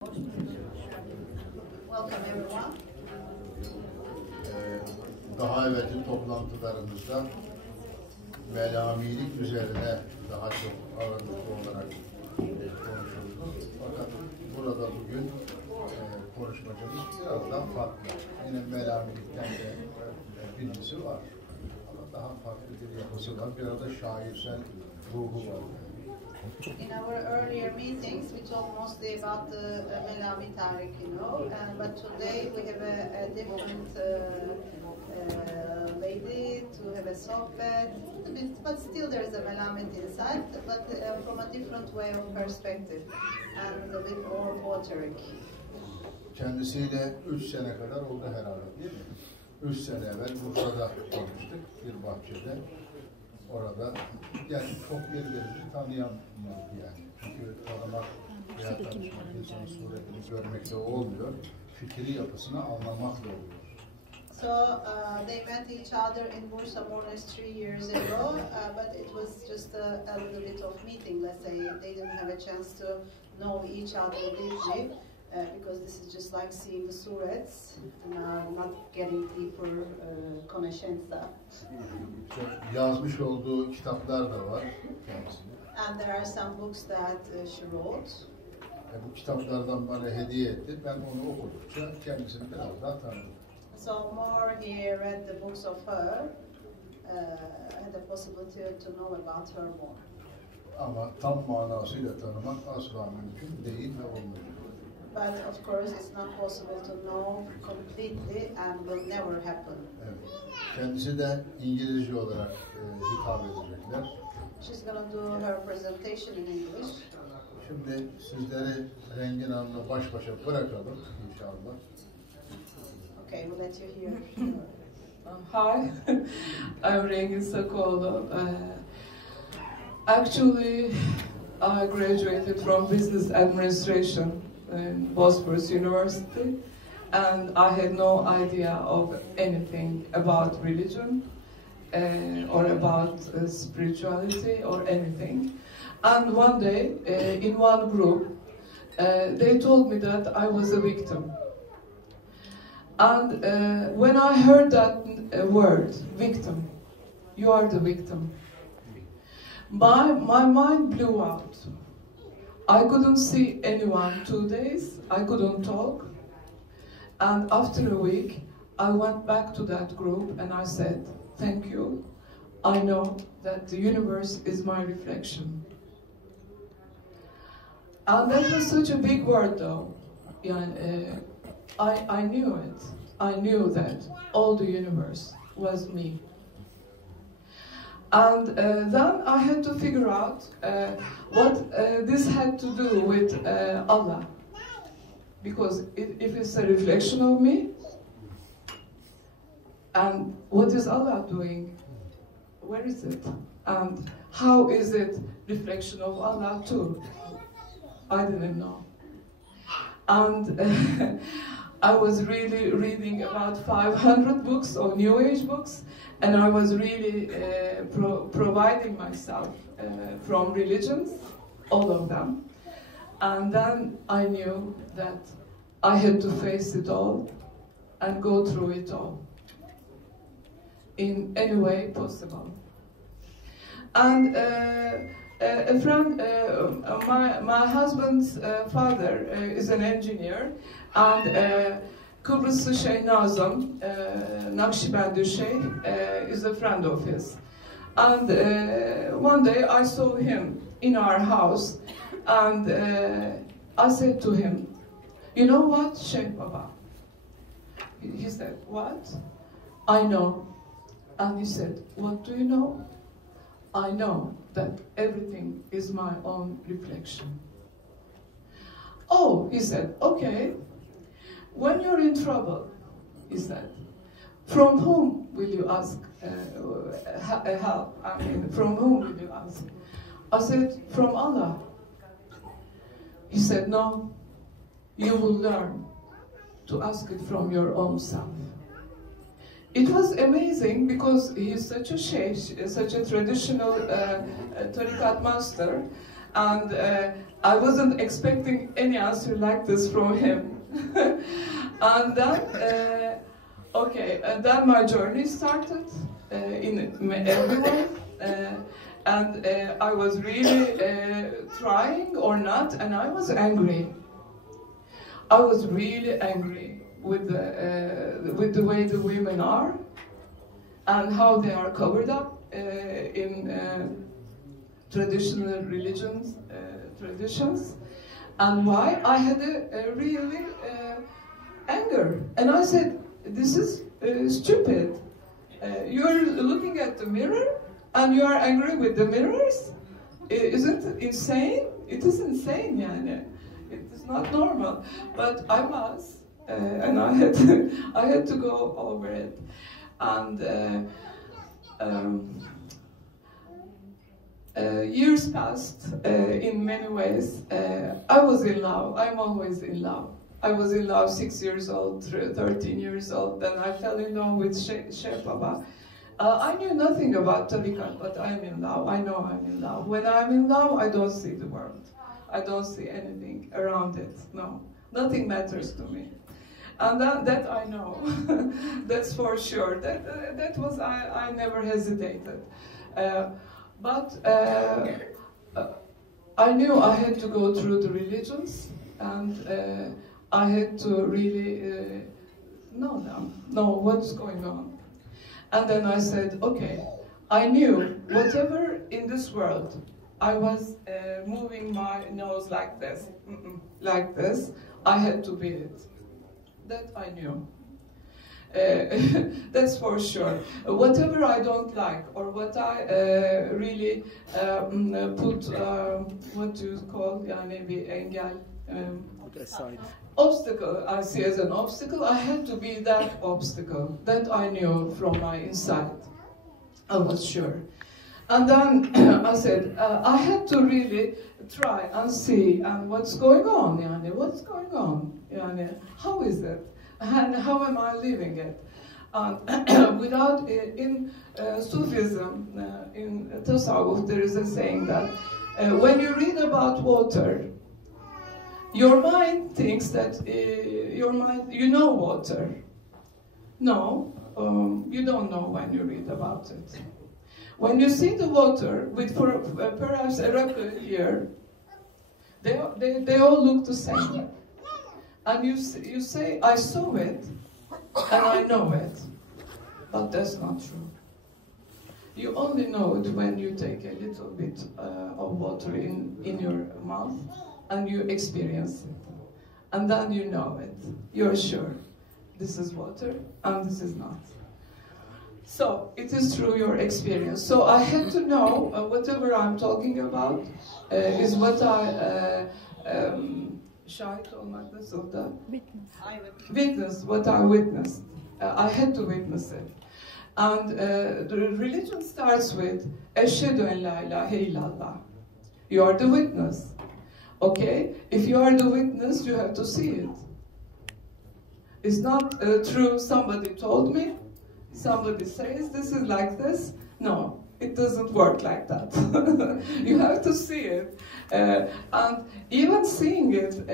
Welcome everyone. Daha evvelki toplantılarımızda melamilik üzerine daha çok ağırlıklı olarak konuşuldu. Fakat burada bugün konuşmacımız biraz daha farklı. Yine melamilikten de bilgisi var. Ama daha farklı bir yapısı var. Biraz da şairsel ruhu var. In our earlier meetings, we talked mostly about the Melami Tarikh, but today we have a different lady to have a sohbet, but still there is a Melamit inside, but from a different way of perspective and a bit more poetic. Kendisiyle 3 sene kadar oldu herhalde, değil mi? 3 sene evvel Bursa'da konuştuk, bir bahçede. Orada yani çok birbirimizi tanıyamadık yani. Çünkü tanımak veya tanışmak insanın suretini görmekle olmuyor, fikri yapısını anlamakla oluyor. So they met each other in Bursa more or less 3 years ago, but it was just a little bit of meeting, let's say. They didn't have a chance to know each other deeply, because this is just like seeing the surets and not getting deeper conoscenza. Yazmış olduğu kitaplar da var kendisine. And there are some books that she wrote. Bu kitaplardan bana hediye etti. Ben onu okudukça kendisini biraz daha tanıdım. So more he read the books of her, had the possibility to know about her more. Ama tam manasıyla tanımak asla mümkün değil ve olmuyor. But of course it's not possible to know completely and will never happen. Evet. Kendisi de İngilizce olarak hitap edecekler. She's going to do her presentation in English. Şimdi sizleri Rengin Hanım'la baş başa bırakalım inşallah. Okay, we'll let you hear. Hi, I'm Rengin Sakaoğlu. Actually, I graduated from business administration in Bosphorus University, and I had no idea of anything about religion or about spirituality or anything. And one day, in one group, they told me that I was a victim. And when I heard that word, victim, you are the victim, my mind blew out. I couldn't see anyone 2 days, I couldn't talk. And after a week, I went back to that group and I said, thank you. I know that the universe is my reflection. And that was such a big word though. Yeah, I knew it. I knew that all the universe was me. And then I had to figure out what this had to do with Allah. Because if it's a reflection of me, and what is Allah doing? Where is it? And how is it reflection of Allah too? I didn't know. And I was really reading about 500 books or New Age books, and I was really providing myself from religions, all of them. And then I knew that I had to face it all and go through it all in any way possible. And a friend, my husband's father is an engineer, and Kıbrıslı Şeyh Nazım, Nakşibendi Şeyh, is a friend of his. And one day I saw him in our house, and I said to him, you know what, Sheikh Baba? He said, what? I know. And he said, what do you know? I know that everything is my own reflection. Oh, he said, okay. When you're in trouble, he said, from whom will you ask help? I mean, from whom will you ask? I said, from Allah. He said, no, you will learn to ask it from your own self. It was amazing because he is such a sheikh, such a traditional tariqat master, And I wasn't expecting any answer like this from him. And then, and then my journey started in everyone. And I was really trying or not, and I was angry. I was really angry with the way the women are and how they are covered up in traditional religions, traditions, and why I had a really anger. And I said, this is stupid. You're looking at the mirror and you are angry with the mirrors? Isn't it insane? It is insane, yani. It is not normal. But I was, and I had to go over it. And years passed in many ways. I was in love. I'm always in love. I was in love 6 years old, 13 years old. Then I fell in love with Sheikh Baba. I knew nothing about tariqat, but I'm in love. I know I'm in love. When I'm in love, I don't see the world. I don't see anything around it. No, nothing matters to me. And that I know. That's for sure. That was, I never hesitated. But I knew I had to go through the religions, and I had to really know them, know what's going on. And then I said, okay, I knew whatever in this world, I was moving my nose like this, like this, I had to be it. That I knew. That's for sure. Whatever I don't like, or what I really put, what do you call, maybe engel, obstacle, I see as an obstacle, I had to be that obstacle. That I knew from my inside. I was sure. And then I said, I had to really try and see what's going on, yani, what's going on, yani, how is it, and how am I living it? Without, in Sufism, in Tasawwuf, there is a saying that when you read about water, your mind thinks that you know water. No, you don't know when you read about it. When you see the water with perhaps a rock here, they all look the same. And you say, I saw it, and I know it. But that's not true. You only know it when you take a little bit of water in your mouth, and you experience it. And then you know it. You're sure. This is water, and this is not. So, it is through your experience. So I had to know whatever I'm talking about is what I şahit olmak nasıl da? Witness, what I witnessed. I had to witness it. And the religion starts with Eşhedü en la ilahe illallah. You are the witness. Okay? If you are the witness, you have to see it. It's not true, somebody told me, somebody says this is like this. No, it doesn't work like that. You have to see it. And even seeing it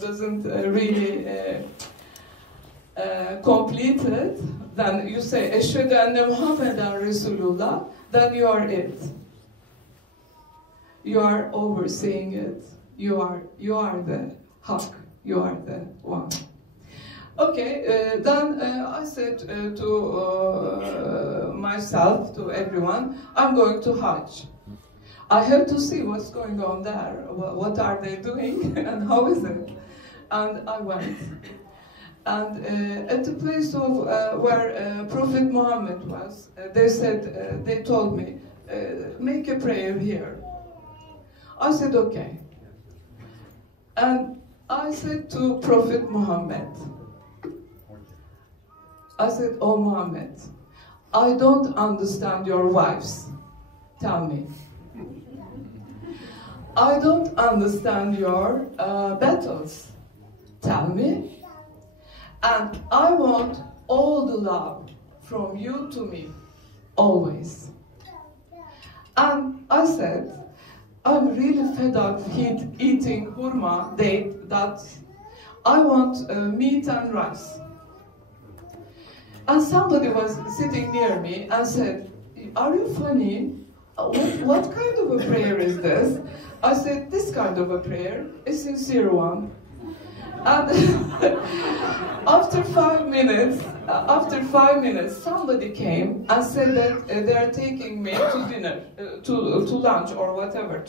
doesn't really complete it. Then you say, Eşhedü enne Muhammeden Resulullah, then you are it. You are overseeing it. You are the haq. You are the one. Okay, then I said to myself, to everyone, I'm going to Hajj. I have to see what's going on there. What are they doing and how is it? And I went. And at the place of where Prophet Muhammad was, they said, they told me, make a prayer here. I said, okay. And I said to Prophet Muhammad, I said, oh Muhammad, I don't understand your wives. Tell me. I don't understand your battles. Tell me. And I want all the love from you to me, always. And I said, I'm really fed up eating hurma, date, nuts. I want meat and rice. And somebody was sitting near me and said, are you funny? What kind of a prayer is this? I said, this kind of a prayer, a sincere one. And after 5 minutes, somebody came and said that they are taking me to dinner, to lunch or whatever.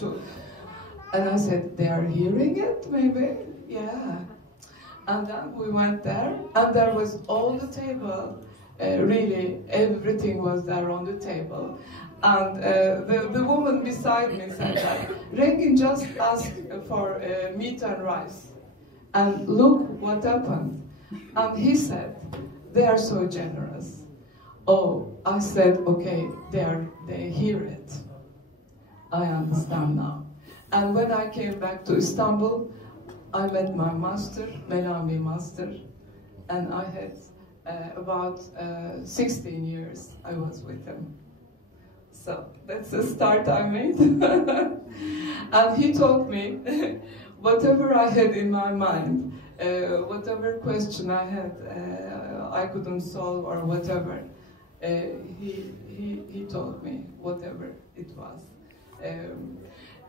And I said, they are hearing it, maybe? Yeah. And then we went there, and there was all the table. Really, everything was there on the table. And the woman beside me said that Rengin just asked for meat and rice. And look what happened. And he said, they are so generous. Oh, I said, okay, they hear it. I understand now. And when I came back to Istanbul, I met my master, Melami master, and I had about 16 years I was with him. So that's the start I made. And he taught me whatever I had in my mind, whatever question I had, I couldn't solve or whatever, he taught me whatever it was.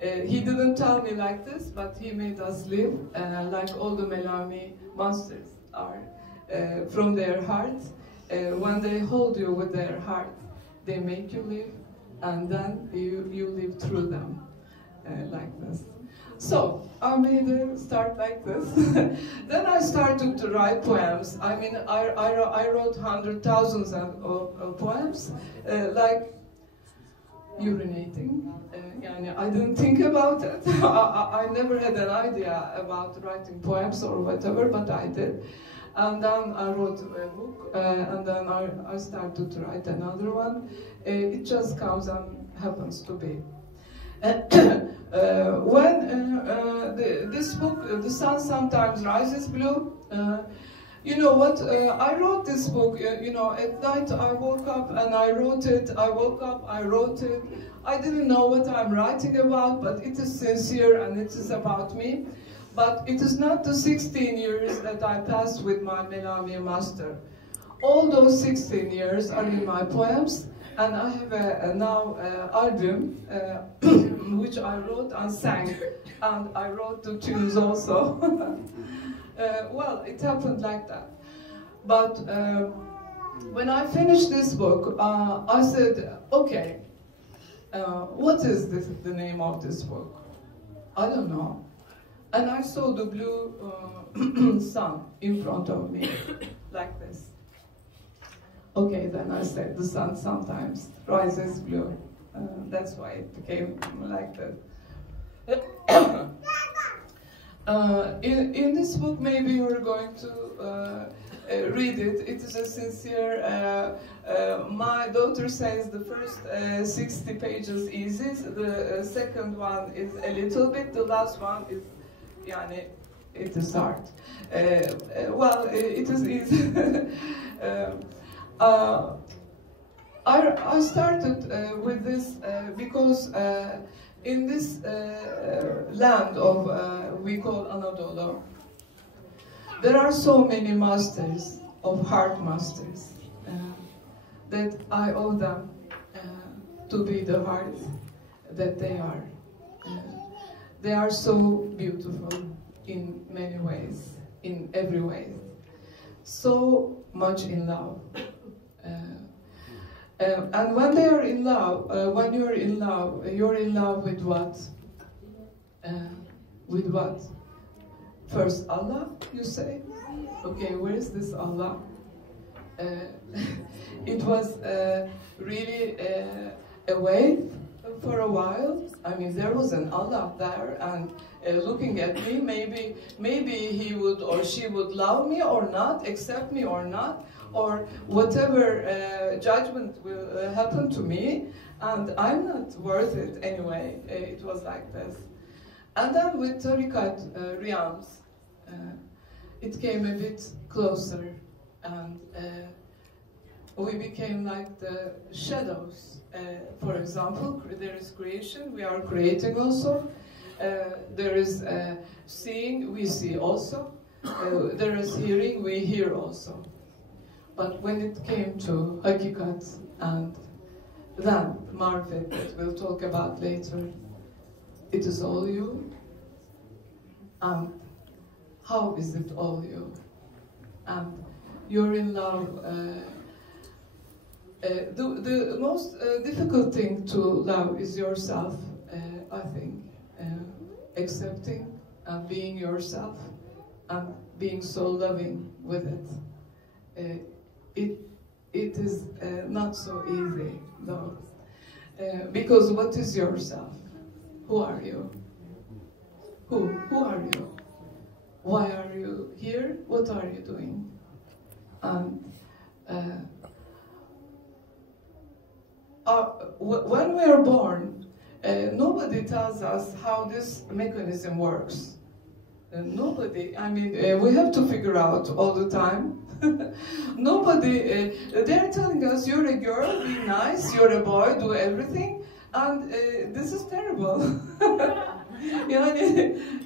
He didn't tell me like this, but he made us live like all the Melami masters are, from their heart. When they hold you with their heart, they make you live, and then you live through them like this. So I made a start like this. Then I started to write poems. I mean, I wrote thousands of poems, like urinating. I didn't think about it. I never had an idea about writing poems or whatever, but I did. And then I wrote a book, and then I started to write another one. It just comes and happens to be. When this book, The Sun Sometimes Rises Blue, you know what, I wrote this book, you know, at night I woke up and I wrote it, I woke up, I wrote it. I didn't know what I'm writing about, but it is sincere and it is about me. But it is not the 16 years that I passed with my Melami master. All those 16 years are in my poems, and I have a now album which I wrote and sang, and I wrote the tunes also. Well, it happened like that. But when I finished this book, I said, okay, what is the name of this book? I don't know. And I saw the blue sun in front of me, like this. Okay, then I said, the sun sometimes rises blue. That's why it became like that. In this book, maybe you're going to read it. It is a sincere, my daughter says the first 60 pages easy, the second one is a little bit, the last one is, it is hard. Well, it is easy. I started with this because in this land of, we call Anadolu, there are so many masters, of heart masters, that I owe them to be the heart that they are. They are so beautiful in many ways, in every way. So much in love. And when they are in love, when you're in love with what? With what? First Allah, you say? Okay, where is this Allah? It was really a wave for a while. I mean, there was an Allah there, and looking at me, maybe he would or she would love me or not, accept me or not, or whatever judgment will happen to me, and I'm not worth it anyway. It was like this. And then with Tariqat Riyams, it came a bit closer, and we became like the shadows. For example, there is creation, we are creating also. There is seeing, we see also. There is hearing, we hear also. But when it came to hakikat and then marifet, that we'll talk about later, it is all you. And how is it all you? And you're in love. The most difficult thing to love is yourself, I think. Accepting and being yourself and being so loving with it. It is not so easy, though. Because what is yourself? Who are you? Who are you? Why are you here? What are you doing? And when we are born, nobody tells us how this mechanism works. Nobody, I mean, we have to figure out all the time. Nobody, they're telling us, you're a girl, be nice, you're a boy, do everything, and this is terrible.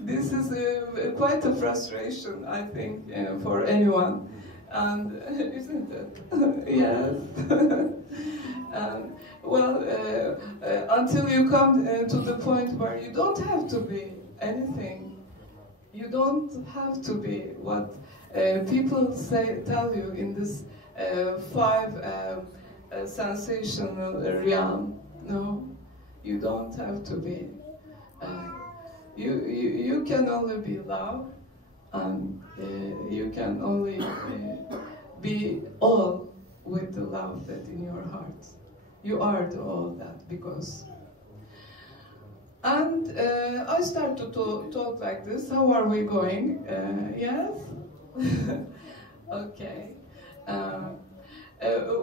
This is quite a frustration, I think, for anyone. And isn't it? Yes. Well, until you come to the point where you don't have to be anything. You don't have to be what people tell you in this 5 sensational realm. No, you don't have to be. You can only be love, and you can only be all with the love that in your heart. You are the all that, because. And I start to talk like this. How are we going? Yes? Okay.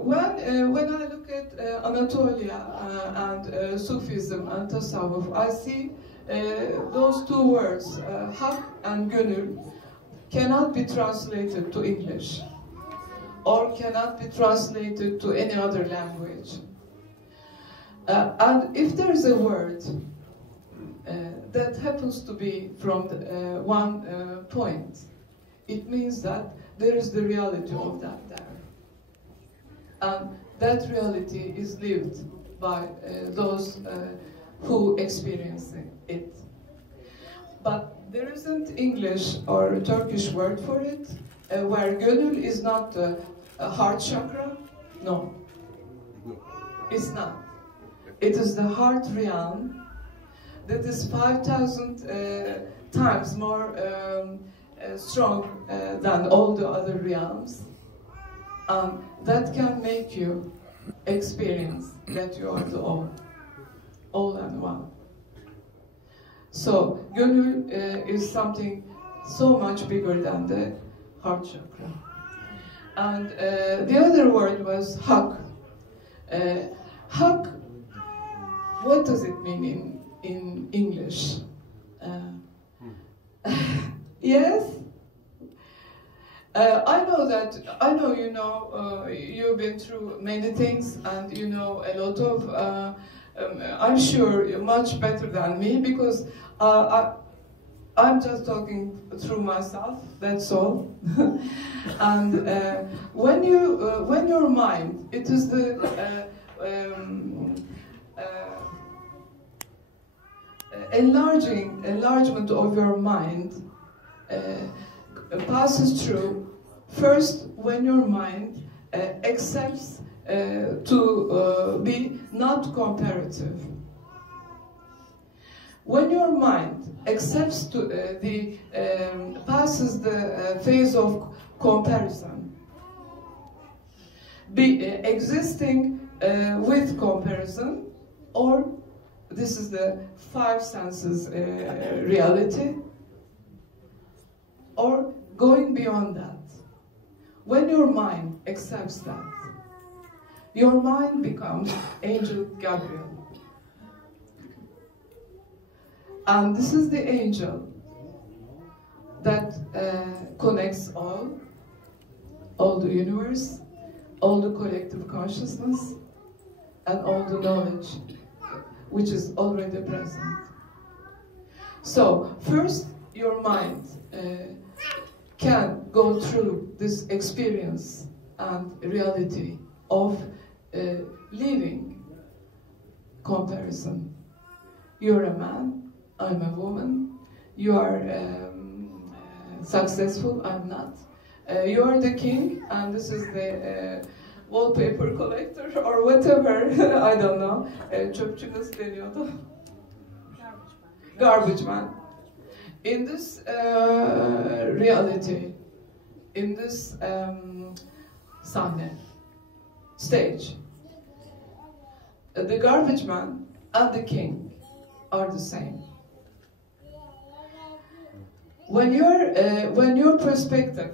When I look at Anatolia and Sufism and Tasawwuf, I see those 2 words, hak and gönül, cannot be translated to English or cannot be translated to any other language. And if there is a word that happens to be from one point, it means that there is the reality of that there. And that reality is lived by those who experience it. But there isn't English or Turkish word for it, where gönül is not a heart chakra. No, it's not. It is the heart realm that is 5,000 times more strong than all the other realms. That can make you experience that you are the all and one. So, gönül is something so much bigger than the heart chakra. And the other word was hak. Hak, what does it mean in English? Yes? I know you know, you've been through many things and you know a lot of, I'm sure you're much better than me, because I'm just talking through myself, that's all. And when your mind, it is the enlargement of your mind passes through, first when your mind accepts to be not comparative. When your mind accepts to passes the phase of comparison, existing with comparison, or this is the 5 senses reality, or going beyond that. When your mind accepts that, your mind becomes Angel Gabriel. And this is the angel that connects all the universe, all the collective consciousness, and all the knowledge which is already present. So, first, your mind can go through this experience and reality of living comparison. You're a man, I'm a woman. You are successful, I'm not. You are the king, and this is the wallpaper collector, or whatever, I don't know. Çöpçü nasıl deniyordu? Garbage man. In this reality, in this sahne, stage, the garbage man and the king are the same. When your perspective,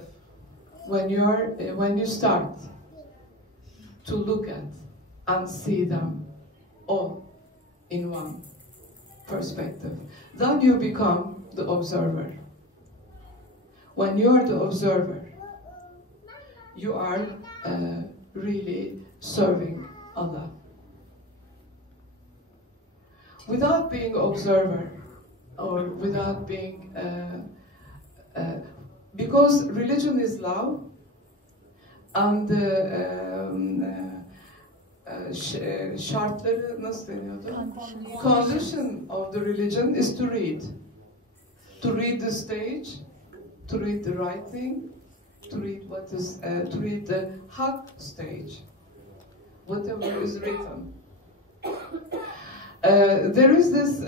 when you start to look at and see them all in one perspective, then you become the observer. When you are the observer, you are really serving Allah. Without being observer, or without being because religion is love, and şartları nasıl deniyordu? Condition of the religion is to read the stage, to read the right thing, to read what is to read the hak stage, whatever is written. There is this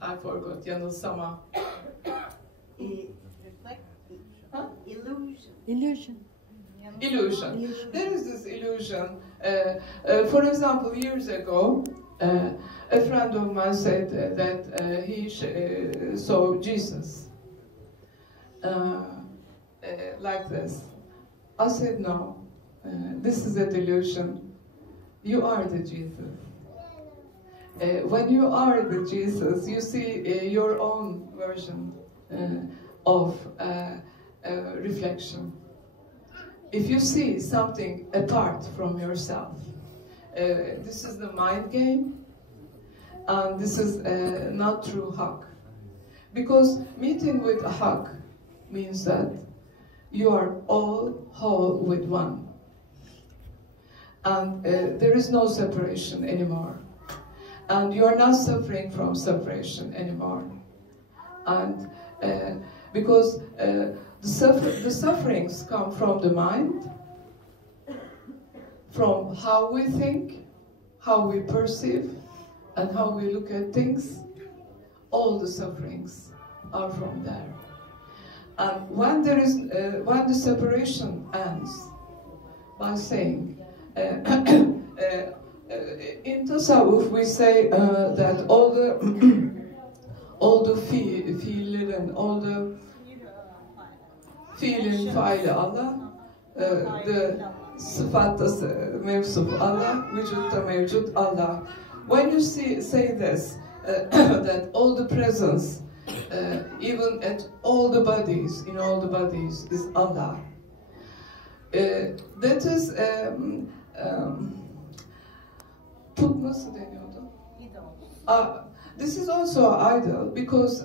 I forgot, yanılsama. Huh? Illusion. There is this illusion. For example, years ago, a friend of mine said that he saw Jesus like this. I said, no, this is a delusion. You are the Jesus. When you are the Jesus, you see your own version of reflection. If you see something apart from yourself, this is the mind game, and this is not true hak. Because meeting with a hak means that you are all whole with one. And there is no separation anymore. And you are not suffering from separation anymore. And because the sufferings come from the mind, from how we think, how we perceive, and how we look at things. All the sufferings are from there. And when the separation ends by saying, in Tasawwuf we say that all the fiiller and all the fiilin faili Allah, the sıfatta mevsuf Allah, vücutta mevcut Allah. When you say this, that all the presence, even at all the bodies, in all the bodies, is Allah. That is nasıl deniyordu? This is also an idol, because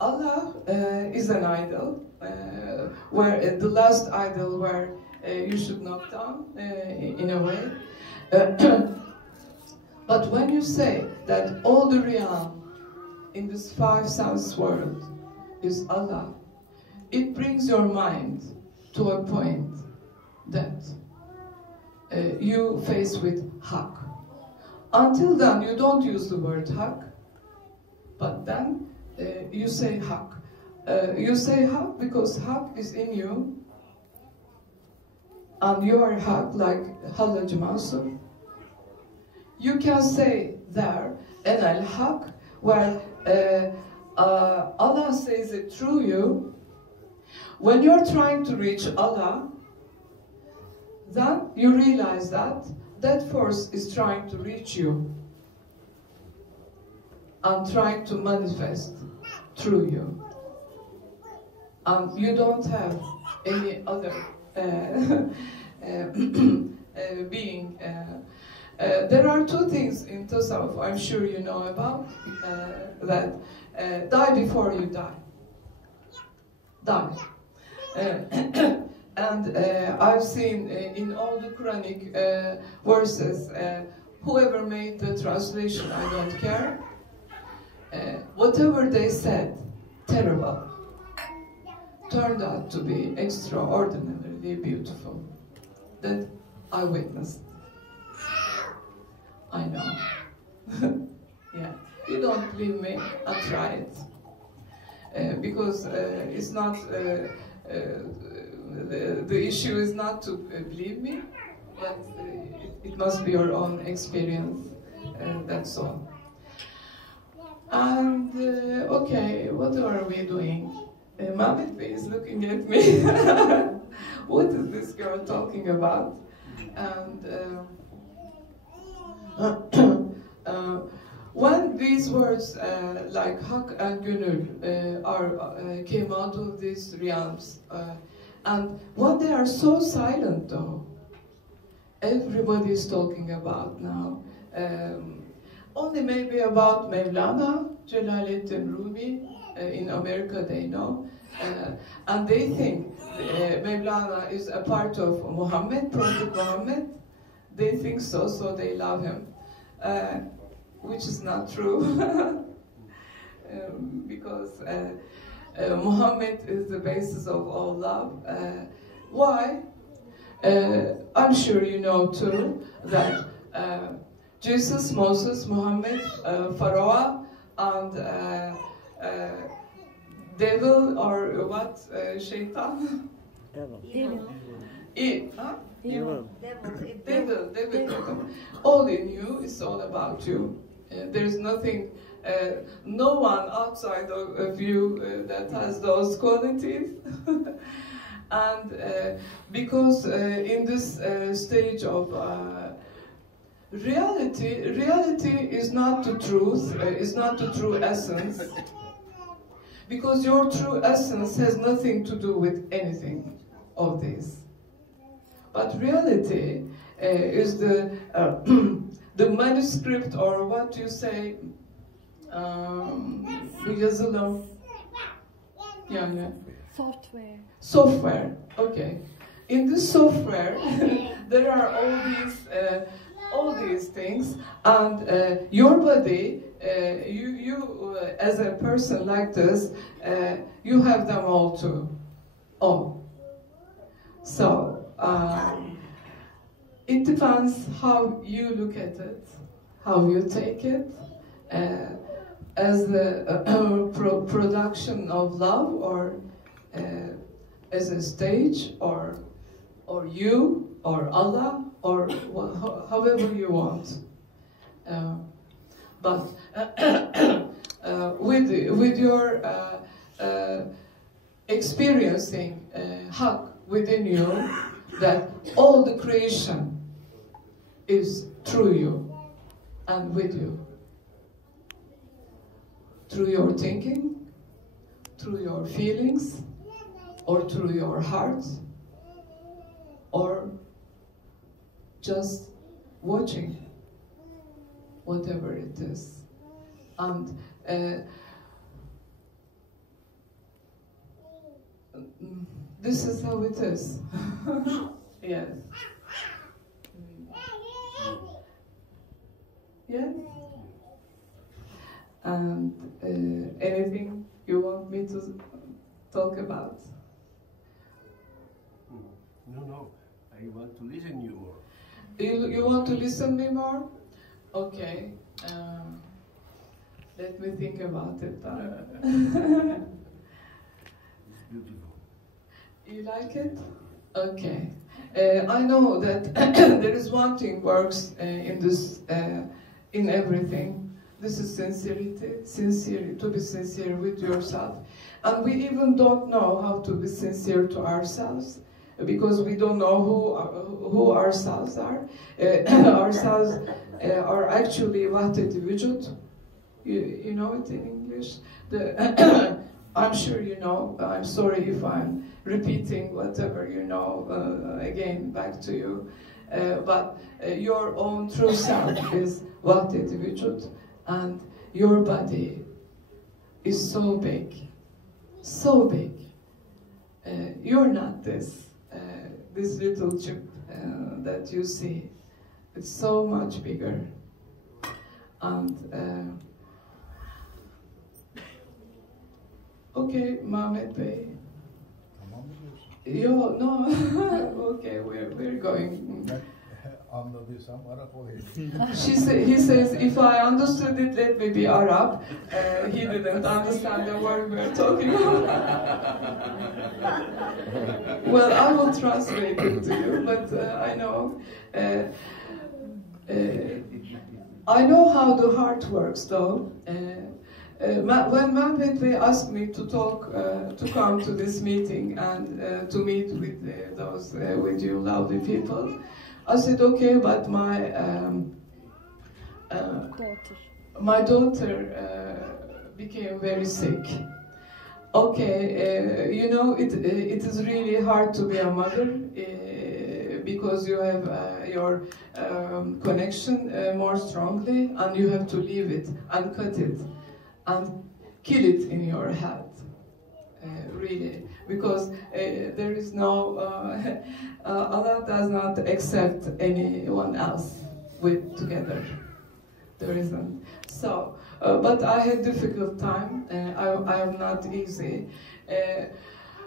Allah is an idol, where the last idol where you should knock down in a way. But when you say that all the realm in this five sense world is Allah, it brings your mind to a point that you face with hak. Until then, you don't use the word hak, but then you say hak. You say hak because hak is in you, and you are hak like Hallaj Mansur. You can say there, and al-haq, where Allah says it through you. When you're trying to reach Allah, then you realize that that force is trying to reach you and trying to manifest through you. And you don't have any other being. There are two things in Tasawwuf I'm sure you know about, that die before you die. Die. And I've seen in all the Quranic verses, whoever made the translation, I don't care, whatever they said, terrible, turned out to be extraordinarily beautiful. That I witnessed. I know. Yeah, you don't believe me, I'll try it. Because it's not, the issue is not to believe me, but it must be your own experience, that's all. And, okay, what are we doing? Mehmet Bey is looking at me. What is this girl talking about? And when these words like Hak and Gönül came out of these realms, and when they are so silent though, everybody is talking about now, only maybe about Mevlana, Celaleddin Rumi, in America they know, and they think Mevlana is a part of Muhammad, Prophet Muhammad. They think so, so they love him, which is not true, because Muhammad is the basis of all love. Why? I'm sure you know too that Jesus, Moses, Muhammad, Pharaoh, and devil, or what? Shaitan? Devil. Devil. All in you, it's all about you. There's nothing, no one outside of you that has those qualities. And because in this stage of reality is not the truth, is not the true essence. Because your true essence has nothing to do with anything of this. But reality is the the manuscript, or what you say, yazılım. Yani. Software. Okay. In this software, there are all these things, and your body, you as a person like this, you have them all too. All. So. It depends how you look at it, how you take it, as the production of love, or as a stage, or you, or Allah, or however you want. But with your experiencing Hak within you, that all the creation is through you and with you. Through your thinking, through your feelings, or through your heart, or just watching, whatever it is. And this is how it is. Yes. Yes? And anything you want me to talk about? No. I want to listen you more. You want to listen me more? Okay. Let me think about it. It's beautiful. You like it? Okay. I know that there is one thing works in this, in everything. This is sincerity, to be sincere with yourself. And we even don't know how to be sincere to ourselves, because we don't know who ourselves are. Ourselves are actually wahdet-i vücut. You know it in English? I'm sure you know. I'm sorry if I'm repeating whatever you know again back to you. But your own true self is vahdeti vücut, and your body is so big, so big. You're not this little chip that you see. It's so much bigger. And okay, Mehmet Bey. Yo, no. Okay, we're going. Anladıysam Arap olayım. He says, if I understood it, let me be Arab. He didn't understand the word we were talking about. Well, I will translate it to you, but I know. I know how the heart works, though. When Mehmet Bey asked me to talk, to come to this meeting and to meet with with you lovely people, I said, okay, but my daughter became very sick. Okay, you know, it is really hard to be a mother because you have your connection more strongly, and you have to leave it and cut it and kill it in your head, really, because there is no, Allah does not accept anyone else together. There isn't. So, but I had difficult time. I am not easy.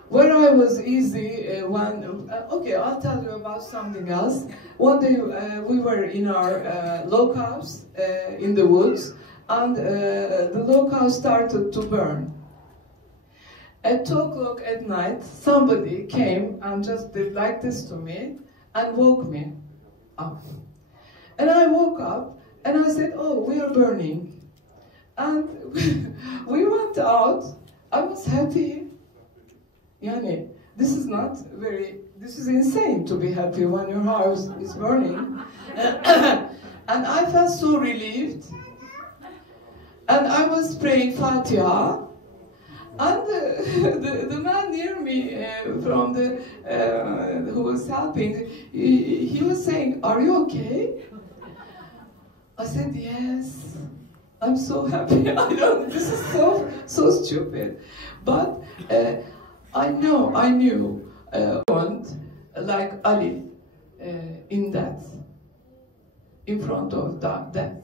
Where I was easy, okay, I'll tell you about something else. One day we were in our log house in the woods, and the log house started to burn. At 2 o'clock at night, somebody came and just did like this to me and woke me up. And I woke up and I said, oh, we are burning. And we went out. I was happy. Yani, this is insane to be happy when your house is burning. And I felt so relieved. And I was praying Fatiha. And the man near me, from who was helping, he was saying, "Are you okay?" I said, "Yes, I'm so happy." I don't. This is so stupid, but I knew, like Ali, in front of death.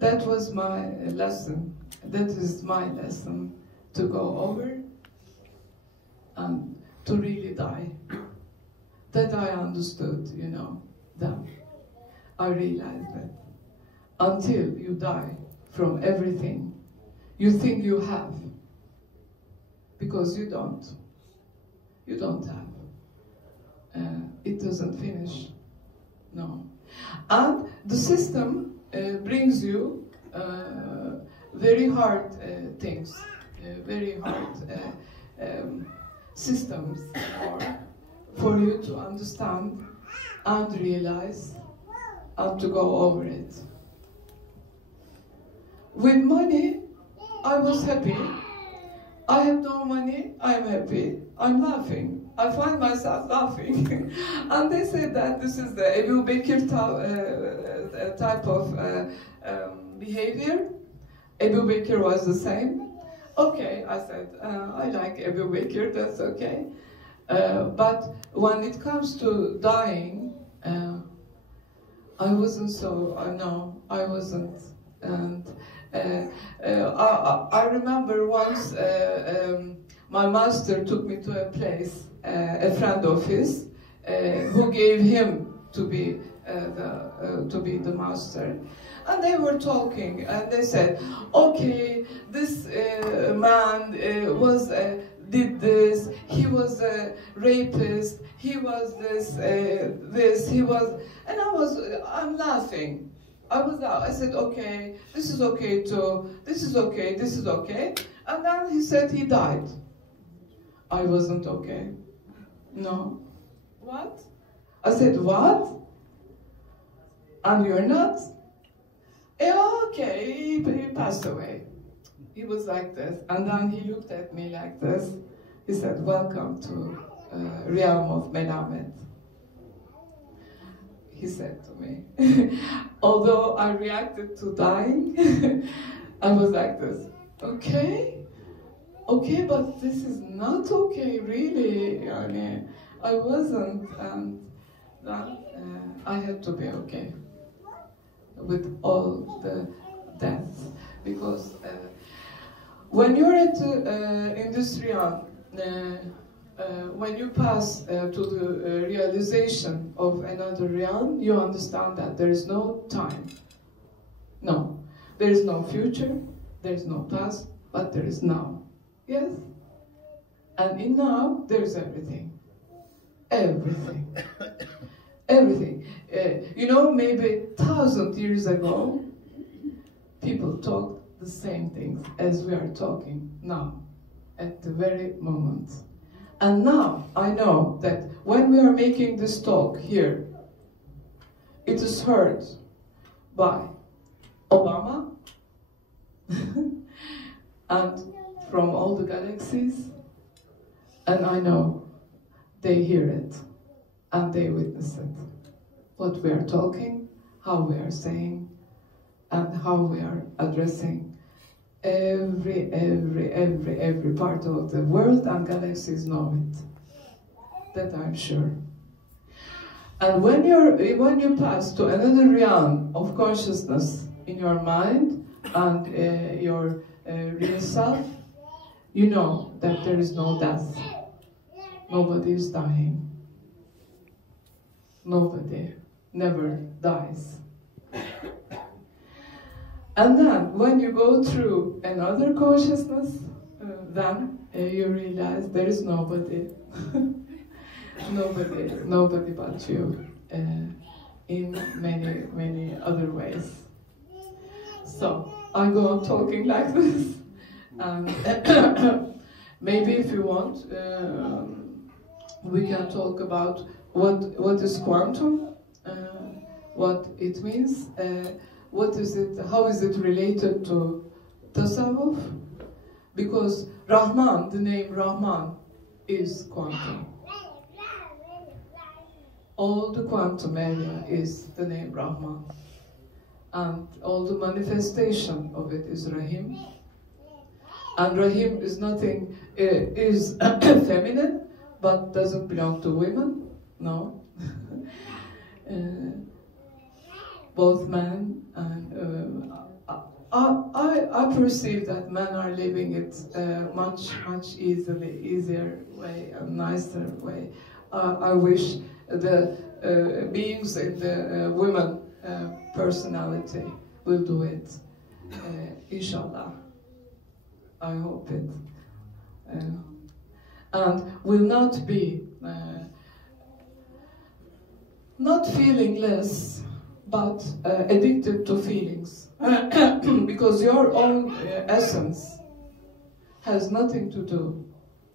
That was my lesson. That is my lesson, to go over and to really die. That I understood, you know, that I realized that until you die from everything you think you have, because you don't have. It doesn't finish, no. And the system brings you very hard things, very hard systems for you to understand and realize and to go over it. With money, I was happy. I have no money, I'm happy. I'm laughing. I find myself laughing. And they said that this is the Ebu Bekir type of behavior. Ebu Bekir was the same. Okay, I said, I like Ebu Bekir, that's okay. But when it comes to dying, I wasn't so, no, I wasn't. And I remember once my master took me to a place, a friend of his, who gave him to be the master. And they were talking, and they said, okay, this man did this, he was a rapist, he was he was, and I'm laughing. I said, okay, this is okay too, this is okay, this is okay. And then he said he died. I wasn't okay. No. What? I said, what? And you're not? Okay, he passed away. he was like this, and then he looked at me like this. He said, "Welcome to realm of Melamet." He said to me. Although I reacted to dying, I was like this. Okay, but this is not okay, really. I mean, I wasn't, and then I had to be okay with all the deaths, because when you're at industrial, when you pass to the realization of another realm, you understand that there is no time. No, there is no future, there is no past, but there is now. Yes? And in now, there is everything. Everything. Everything. You know, maybe 1,000 years ago, people talked the same things as we are talking now, at the very moment. And now, I know that when we are making this talk here, it is heard by Obama, and from all the galaxies, and I know they hear it, and they witness it. What we are talking, how we are saying, and how we are addressing every part of the world, and galaxies know it. That I'm sure. And when you pass to another realm of consciousness in your mind and your real self, you know that there is no death. Nobody is dying. Nobody never dies. And then, when you go through another consciousness, then you realize there is nobody, nobody but you, in many other ways. So, I go on talking like this, and maybe if you want, we can talk about what is quantum, what it means, what is it, how is it related to tasawwuf? Because Rahman, the name Rahman, is quantum. All the quantum area is the name Rahman. And all the manifestation of it is Rahim. And Rahim is nothing, is feminine, but doesn't belong to women, no. Both men and I perceive that men are living it much easier way, a nicer way. I wish the beings in the women personality will do it, inshallah. I hope it, and will not be not feeling less, but addicted to feelings. Because your own essence has nothing to do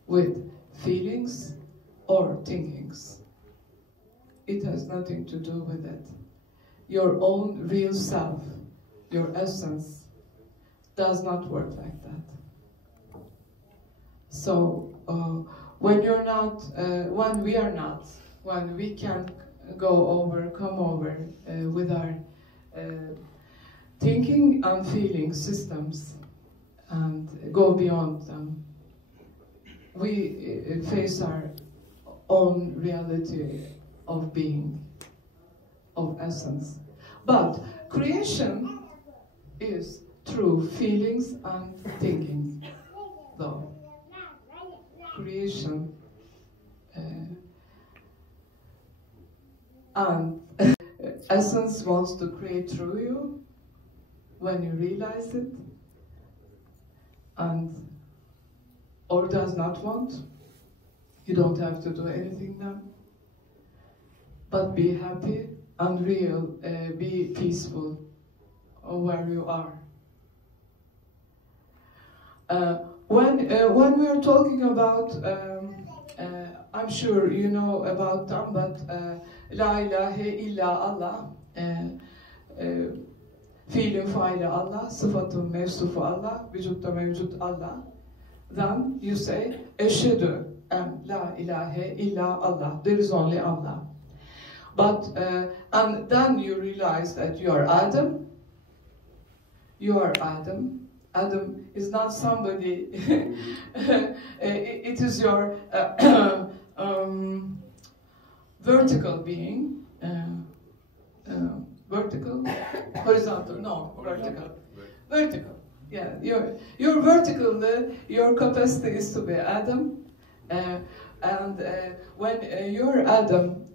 with feelings or thinkings. It has nothing to do with it. Your own real self, your essence, does not work like that. So when you're not, when we are not, when we can come over with our thinking and feeling systems and go beyond them, we face our own reality of being, of essence. But creation is through feelings and thinking, though. Creation and essence wants to create through you when you realize it, and or does not want. You don't have to do anything now, but be happy and real, be peaceful where you are. When we are talking about, I'm sure you know about them, but La ilahe illa Allah, fiilin faili Allah, sıfatın mevsufu Allah, vücutta mevcut Allah. Then you say, Eşhedü en la ilahe illa Allah. There is only Allah. But, and then you realize that you are Adam. You are Adam. Adam is not somebody, it is your vertical being. Vertical? Horizontal? No, vertical. Vertical. Yeah, your vertical, your capacity is to be Adam. And when you're Adam,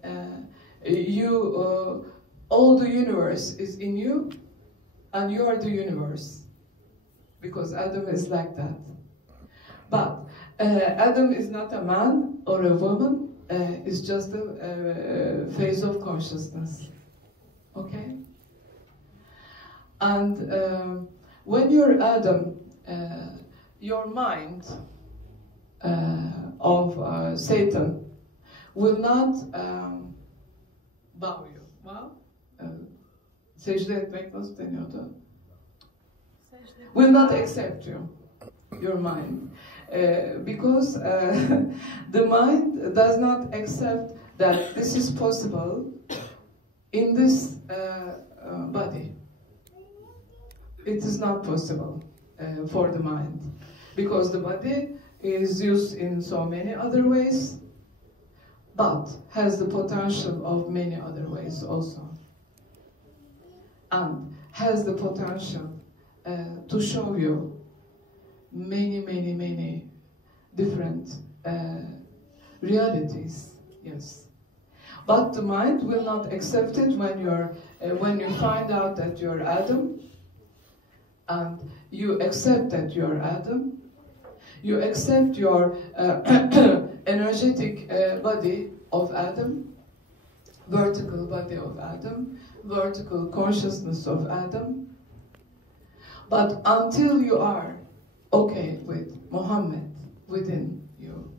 all the universe is in you, and you are the universe. Because Adam is like that. But Adam is not a man or a woman, it's just a phase of consciousness. Okay? And when you're Adam, your mind of Satan will not bow you. Well, secde etmek nasıl deniyordu? Will not accept you, your mind. Because the mind does not accept that this is possible in this body. It is not possible for the mind. Because the body is used in so many other ways, but has the potential of many other ways also. And has the potential to show you many different realities. Yes, but the mind will not accept it when you find out that you're Adam, and you accept that you're Adam. You accept your energetic body of Adam, vertical body of Adam, vertical consciousness of Adam. But until you are okay with Muhammad within you,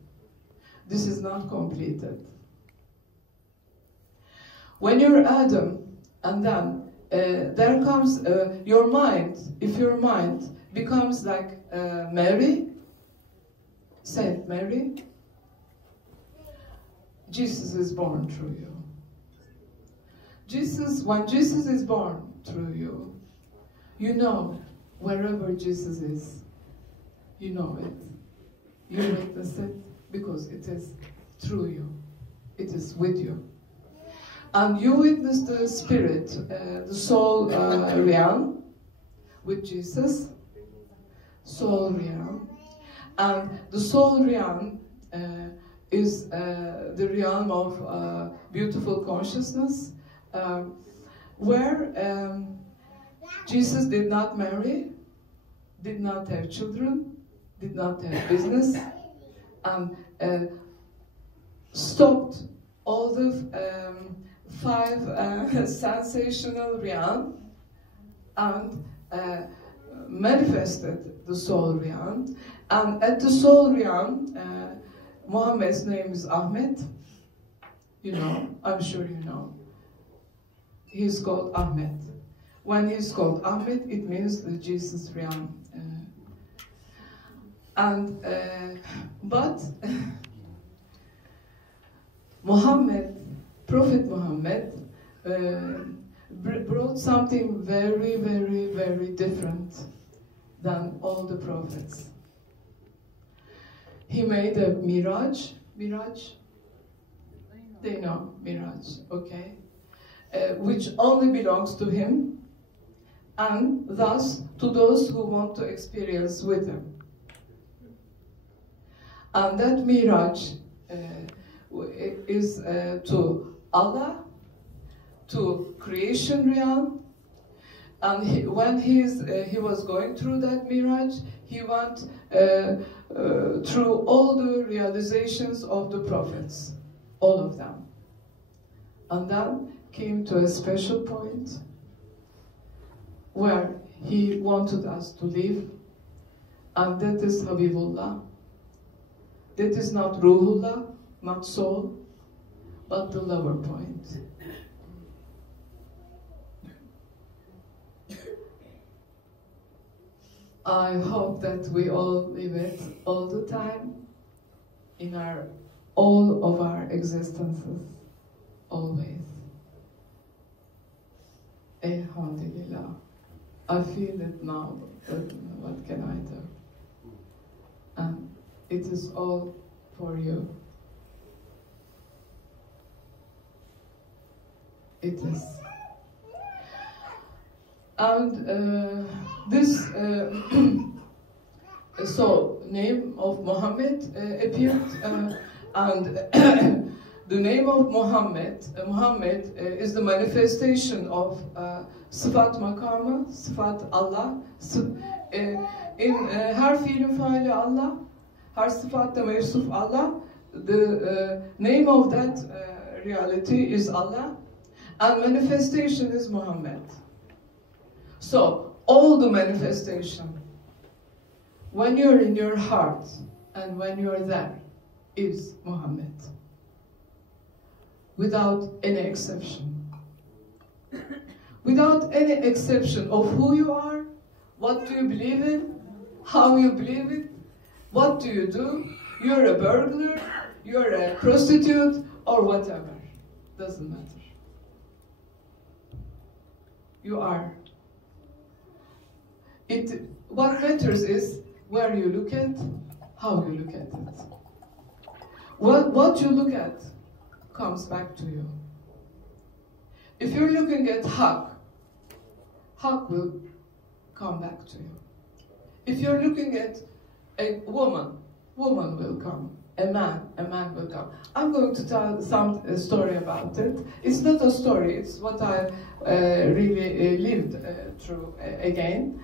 this is not completed. When you're Adam, and then there comes your mind, if your mind becomes like Mary, Saint Mary, Jesus is born through you. When Jesus is born through you, you know wherever Jesus is, you know it. You witness it because it is through you. It is with you. And you witness the spirit, the soul realm with Jesus, soul realm. And the soul realm is the realm of beautiful consciousness, where Jesus did not marry, did not have children, did not have business, and stopped all the 5 sensational realm and manifested the soul realm. And at the soul realm, Muhammad's name is Ahmed. You know, I'm sure you know. He's called Ahmed. When he's called Ahmed, it means the Jesus realm. But Muhammad, Prophet Muhammad, brought something very different than all the prophets. He made a miraj. Miraj? They know miraj, okay? Which only belongs to him, and thus to those who want to experience with him. And that miraj is to Allah, to creation realm, and when he was going through that miraj, he went through all the realizations of the prophets, all of them, and then came to a special point where he wanted us to live, and that is Habibullah. That is not Ruhullah, not soul, but the lower point. I hope that we all live it all the time in all of our existences, always. Alhamdulillah. I feel it now, but what can I do? And it is all for you. It is. And this, so name of Muhammad appeared, and the name of Muhammad, Muhammad is the manifestation of sıfat makamı, sıfat Allah. In her fiilin faili Allah, her sıfatta mevsuf Allah. The name of that reality is Allah, and manifestation is Muhammad. So, all the manifestation, when you're in your heart and when you're there, is Muhammad. Without any exception. Without any exception of who you are, what do you believe in, how you believe it, what do you do, you're a burglar, you're a prostitute, or whatever. Doesn't matter. You are. What matters is where you look at, how you look at it. What you look at comes back to you. If you're looking at haq will come back to you. If you're looking at a woman will come. A man will come. I'm going to tell some story about it. It's not a story, it's what I really lived through again.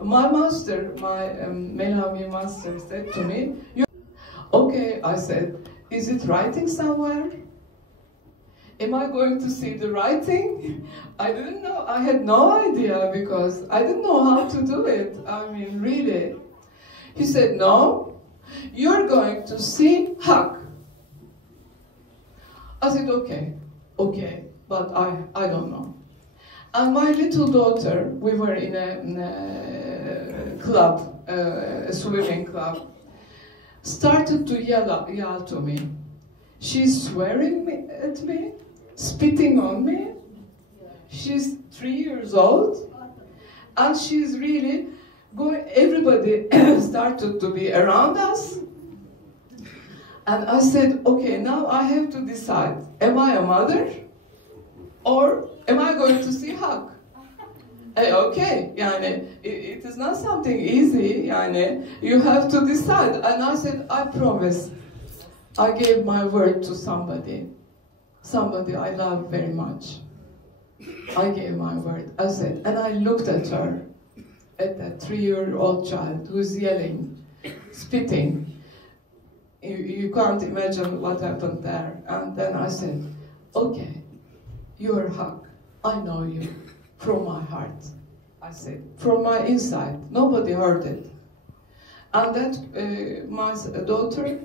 My master, my Melami master said to me, okay, I said, is it writing somewhere? Am I going to see the writing? I didn't know, I had no idea because I didn't know how to do it. I mean, really. He said, no, you're going to see haq. I said, okay, but I don't know. And my little daughter, we were in a club, a swimming club, started to yell to me. She's swearing at me, spitting on me. She's 3 years old, and she's really going, everybody started to be around us. And I said, okay, now I have to decide, am I a mother or am I going to see haq? Okay, yani, it is not something easy, yani, you have to decide. And I said, I promise. I gave my word to somebody I love very much. I gave my word. I said, and I looked at her, at that 3-year-old child who's yelling, spitting. You can't imagine what happened there. And then I said, okay, you're haq. I know you from my heart. I said, from my inside. Nobody heard it. And that my daughter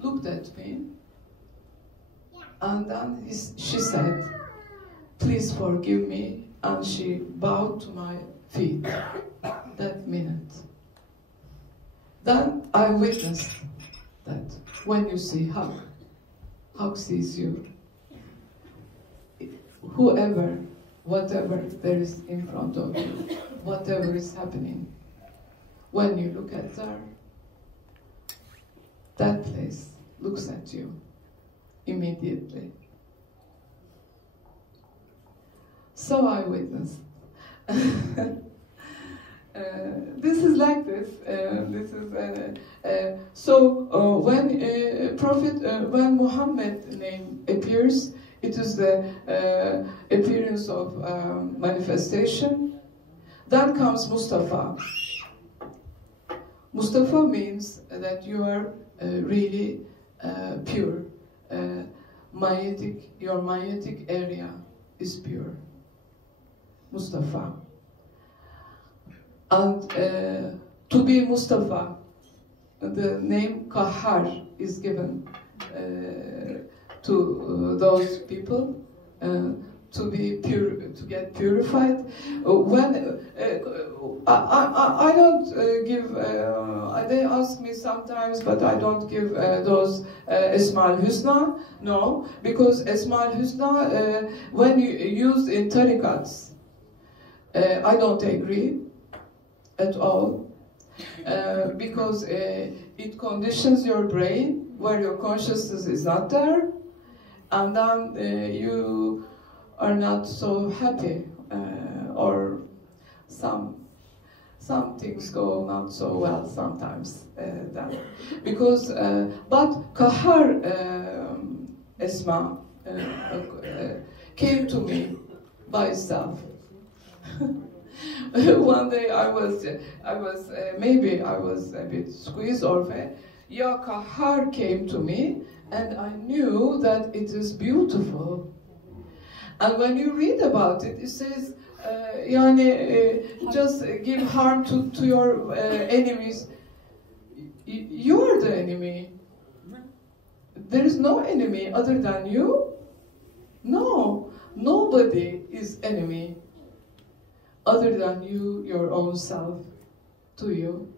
looked at me, and then she said, please forgive me, and she bowed to my feet that minute. Then I witnessed that when you see haq sees you. Whoever, whatever there is in front of you, whatever is happening, when you look at her, that place looks at you immediately. So I witnessed. This is like this. When Muhammad name appears, it is the appearance of manifestation. Then comes Mustafa. Mustafa means that you are really pure. Your mayetic area is pure. Mustafa. And to be Mustafa, the name Kahhar is given to those people to be pure, to get purified. When I don't give, they ask me sometimes, but I don't give those Esma al-Husna. No, because Esma al-Husna, when you used in tarikats, I don't agree at all, because it conditions your brain where your consciousness is not there, and then you are not so happy, or some things go not so well sometimes. Then. Because, but Kahar Esma came to me by itself. One day maybe I was a bit squeezed, or Ya Kahar came to me, and I knew that it is beautiful. And when you read about it, it says, just give harm to your enemies. You're the enemy. There is no enemy other than you. No, nobody is enemy other than you, your own self, to you.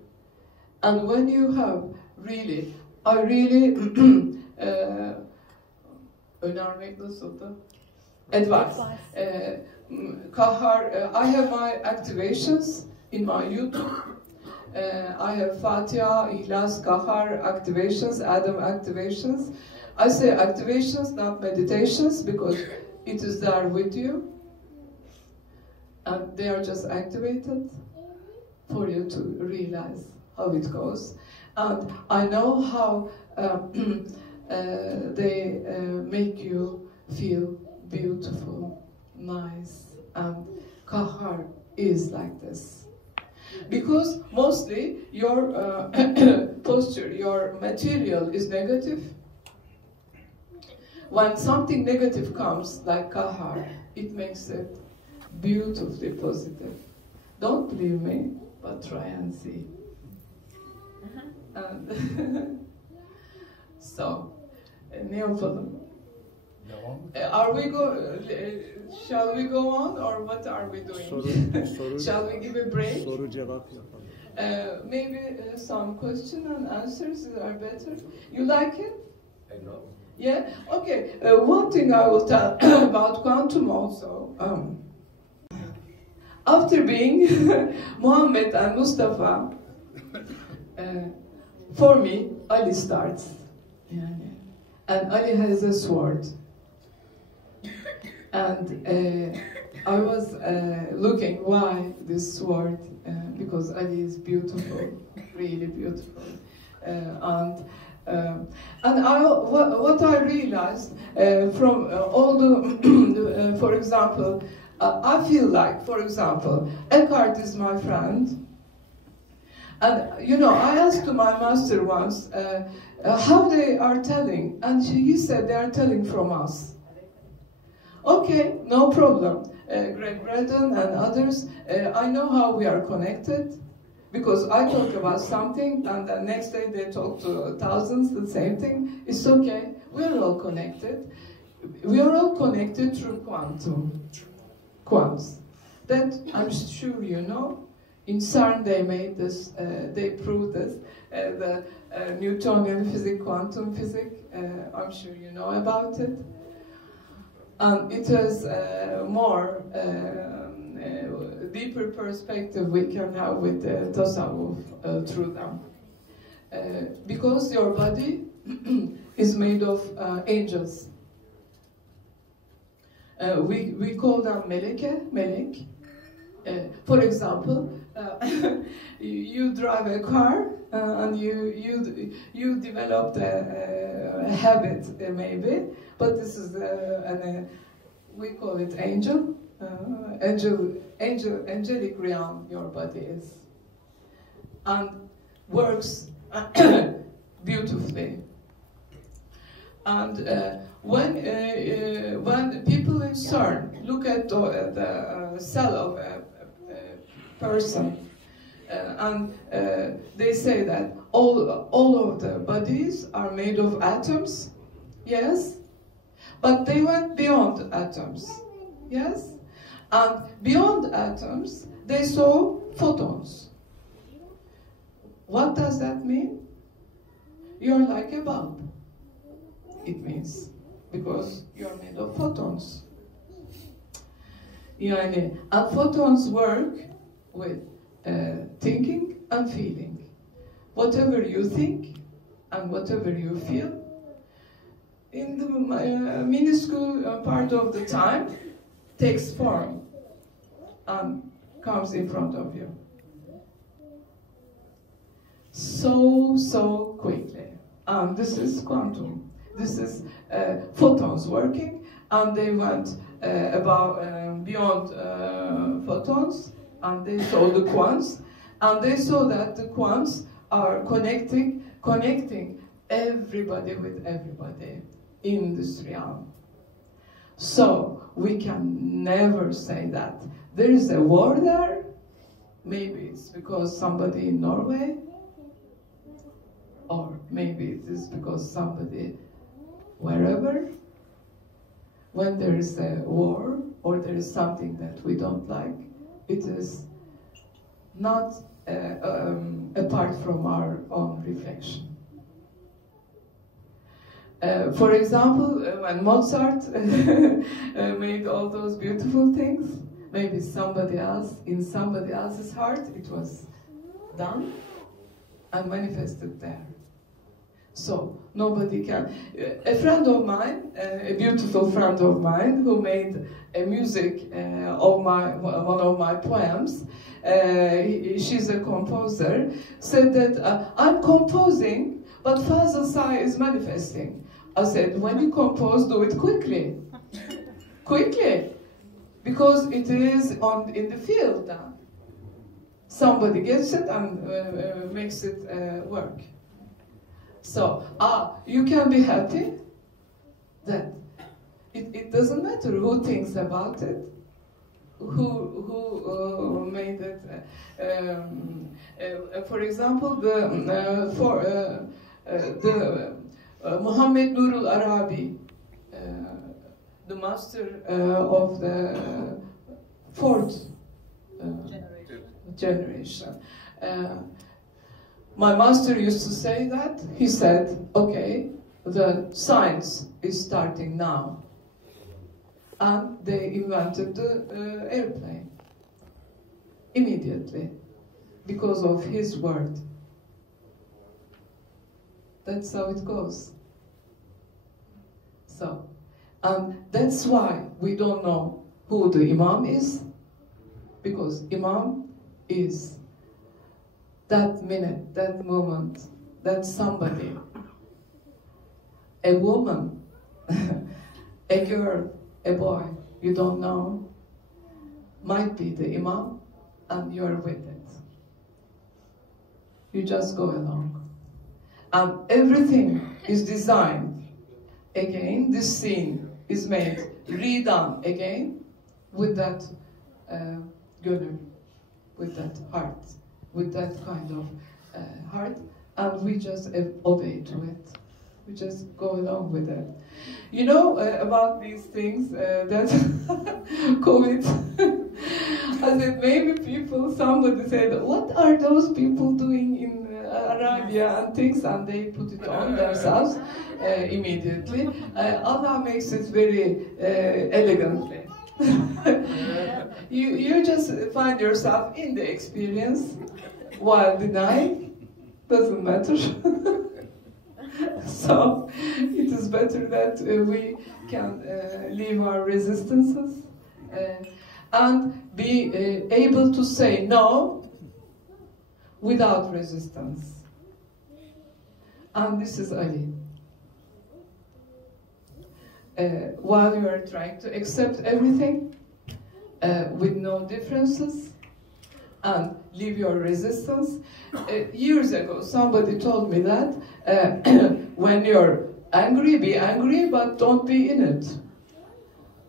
And when you have really, I really advice. Kahar, I have my activations in my YouTube. I have Fatiha, Ihlas, Kahar activations, Adam activations. I say activations, not meditations, because it is there with you. And they are just activated for you to realize how it goes. And I know how they make you feel beautiful, nice, and Kahar is like this. Because mostly your posture, your material is negative. When something negative comes, like Kahar, it makes it beautifully positive. Don't believe me, but try and see. And so, ne yapalım? Are we shall we go on, or what are we doing? Shall we give a break? Maybe some question and answers are better. You like it? I know. Yeah? Okay. One thing I will tell about quantum also. After being Muhammad and Mustafa, for me, Ali starts. And Ali has a sword. And I was looking why this sword, because Ali is beautiful, really beautiful. And what I realized from all the, for example, I feel like, for example, Eckhart is my friend. And, you know, I asked to my master once how they are telling, and he said they are telling from us. Okay, no problem. Greg Braden and others, I know how we are connected, because I talk about something and the next day they talk to thousands, the same thing. It's okay, we are all connected. We are all connected through quants. That I'm sure you know. In CERN they made this, they proved this, the Newtonian physics, quantum physics, I'm sure you know about it. And it is more deeper perspective we can have with the tasawwuf through them. Because your body is made of angels. We call them melek. For example, you drive a car and you developed a habit maybe, but this is we call it angel. Angelic realm your body is, and works beautifully. And when people in CERN look at the cell of a person, and they say that all of the bodies are made of atoms, yes, but they went beyond atoms. yes? And beyond atoms, they saw photons. What does that mean? You're like a bulb, it means, because you're made of photons. And photons work with thinking and feeling. Whatever you think and whatever you feel, in the minuscule part of the time, takes form and comes in front of you. So quickly. And this is quantum. This is photons working, and they went beyond photons, and they saw the quants, and they saw that the quants are connecting everybody with everybody in this realm. So we can never say that there is a war there. Maybe it's because somebody in Norway, or maybe it is because somebody wherever. When there is a war or there is something that we don't like, it is not apart from our own reflection. For example, when Mozart made all those beautiful things, maybe somebody else, in somebody else's heart, it was done and manifested there. So nobody can. A friend of mine, a beautiful friend of mine, who made a music of one of my poems, she's a composer, said that I'm composing, but Fazıl Say is manifesting. I said, when you compose, do it quickly. Quickly. Because it is in the field now. Somebody gets it and makes it work. So, you can be happy that it doesn't matter who thinks about it, who made it. For example, Muhammad Nurul Arabi, the master of the fourth generation. My master used to say that. He said, okay, the science is starting now. And they invented the airplane immediately because of his word. That's how it goes. So, and that's why we don't know who the Imam is, because Imam is that minute, that moment, that somebody, a woman, a girl, a boy, you don't know, might be the Imam, and you're with it. You just go along. And everything is designed. Again, this scene is made, redone again, with that gönül, with that heart, with that kind of heart, and we just obey to it. We just go along with it. You know about these things that COVID. I said maybe somebody said, what are those people doing in Arabia and things, and they put it on themselves immediately. Allah makes it very elegantly. You just find yourself in the experience while denying, doesn't matter. So it is better that we can leave our resistances and be able to say no without resistance. And this is Ali. While you are trying to accept everything with no differences and leave your resistance. Years ago, somebody told me that when you're angry, be angry, but don't be in it.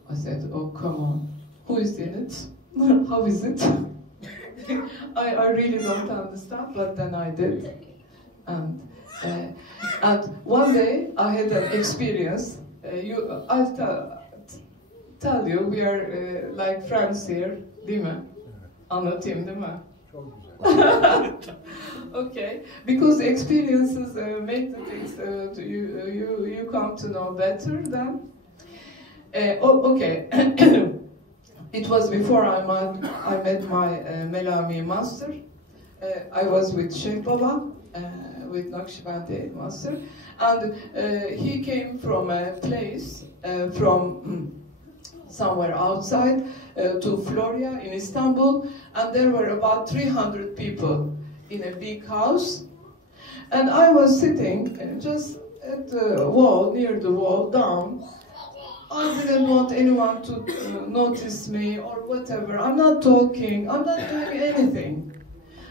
I said, oh, come on. Who is in it? How is it? I really don't understand, but then I did. And one day, I had an experience. tell you we are like friends here, değil mi? Anlatayım değil mi? Çok güzel. Okay, because experiences make the things you come to know better then. Okay, it was before I met my Melami master. I was with Sheikh Baba, with Naqshbandi master, and he came from a place from somewhere outside to Florya in Istanbul, and there were about 300 people in a big house, and I was sitting just at the wall, near the wall, down. I didn't want anyone to notice me or whatever. I'm not talking, I'm not doing anything.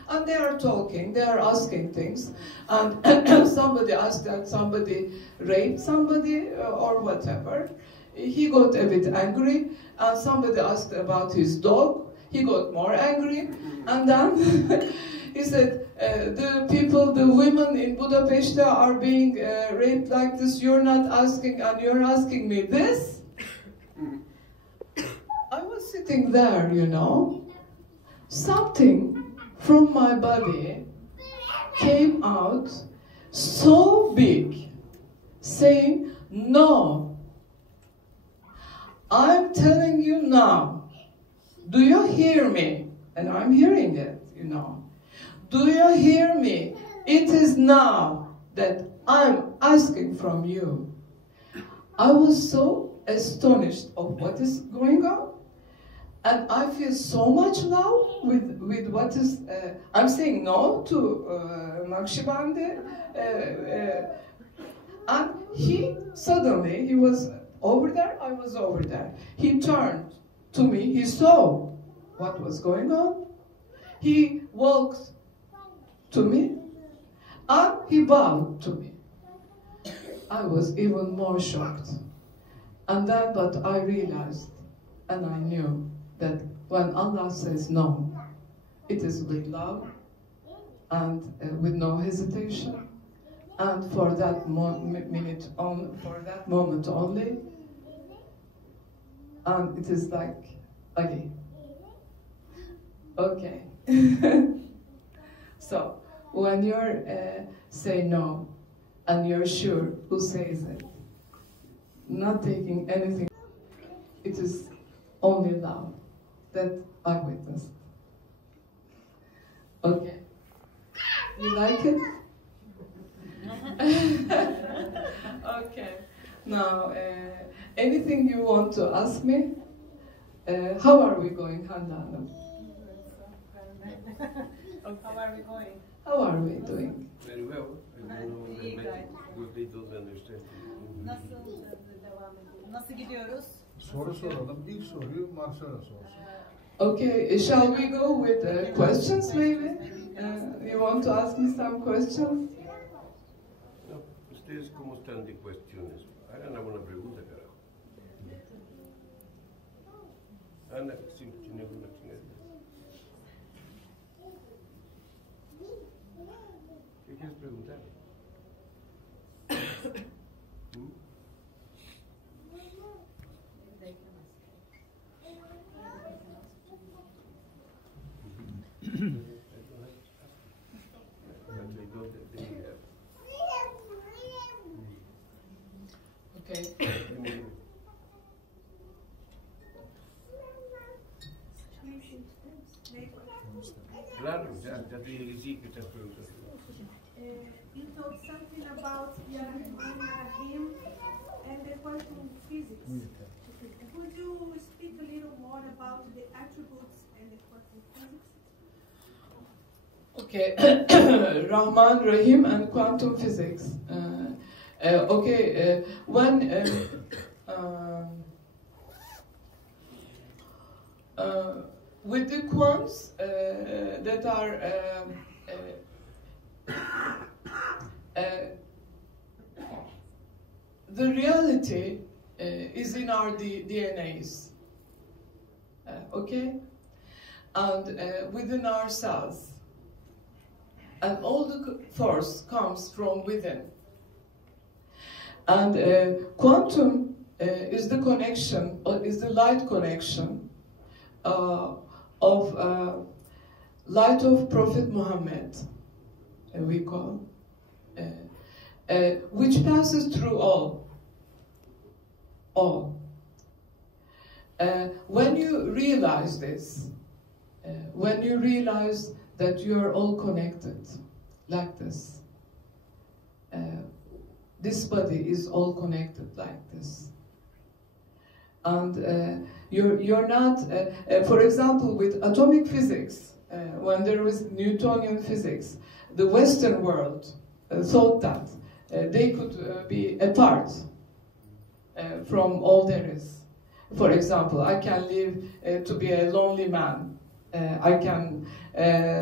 And they are talking, they are asking things, and somebody asked that somebody raped somebody or whatever. He got a bit angry, and somebody asked about his dog. He got more angry, and then he said, the people, the women in Budapest are being raped like this. You're not asking, and you're asking me this? I was sitting there, you know. Something from my body came out so big, saying, no, I'm telling you now. Do you hear me? And I'm hearing it, you know. Do you hear me? It is now that I'm asking from you. I was so astonished of what is going on. And I feel so much love with what is... I'm saying no to Naqshbandi. And he was over there, I was over there. He turned to me, he saw what was going on. He walked to me, and he bowed to me. I was even more shocked. And then, but I realized, and I knew, that when Allah says no, it is with love, and with no hesitation, and for that for that moment only, and it is like, Ali. Okay. So, when you're say no, and you're sure who says it, not taking anything, it is only love that I witnessed. Okay. You like it? Okay. Now, anything you want to ask me? How are we going, Hannah? How are we going? How are we doing? Very well. I don't know what they don't understand. Nasıl devam ediyoruz? Nasıl gidiyoruz? Soru soralım. İlk soruyu Marcela sorsun. Okay, shall we go with questions maybe? You want to ask me some questions? No, ustedes cómo están de cuestiones. Hagan alguna pregunta, carajo. Ana, si tiene alguna chingada. ¿Qué quieres preguntar? Okay. Claro, ya te dije que sí, que estás preguntando. You talked something about Rahim and the quantum physics. Could you speak a little more about the attributes and the quantum physics? Okay, Rahman, Rahim, and quantum physics. Okay, when with the quants that are the reality is in our DNAs, okay, and within ourselves, and all the force comes from within. And quantum is the connection, or is the light connection of light of Prophet Muhammad, we call, which passes through all. When you realize this, when you realize that you are all connected, like this, this body is all connected like this, and you're not, for example, with atomic physics, when there was Newtonian physics, the Western world thought that they could be apart from all there is. For example, I can live to be a lonely man. I can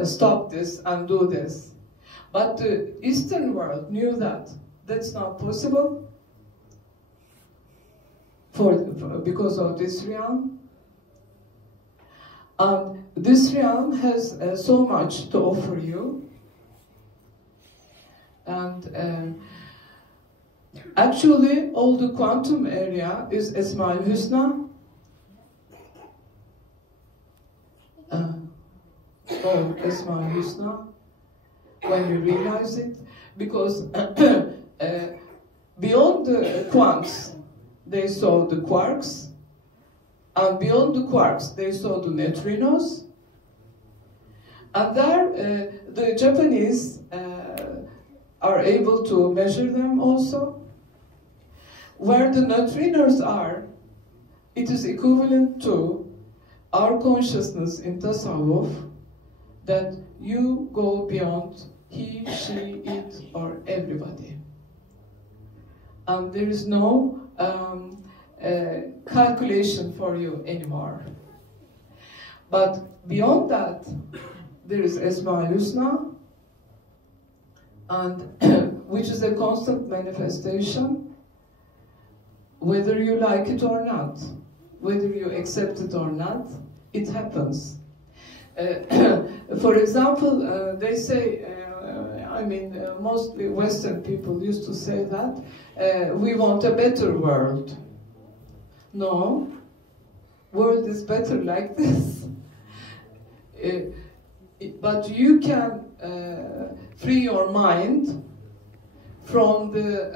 stop this and do this. But the Eastern world knew that that's not possible because of this realm. And this realm has so much to offer you. And actually, all the quantum area is Esma-ül Hüsna. All Esma-ül Hüsna, when you realize it, because beyond the quants, they saw the quarks, and beyond the quarks, they saw the neutrinos, and there, the Japanese are able to measure them also. Where the neutrinos are, it is equivalent to our consciousness in Tasawwuf, that you go beyond he, she, it, or everybody. And there is no calculation for you anymore. But beyond that, there is Esma-ül Hüsna, and which is a constant manifestation, whether you like it or not, whether you accept it or not, it happens. For example, they say, mostly Western people used to say that, we want a better world. No, world is better like this. But you can free your mind from the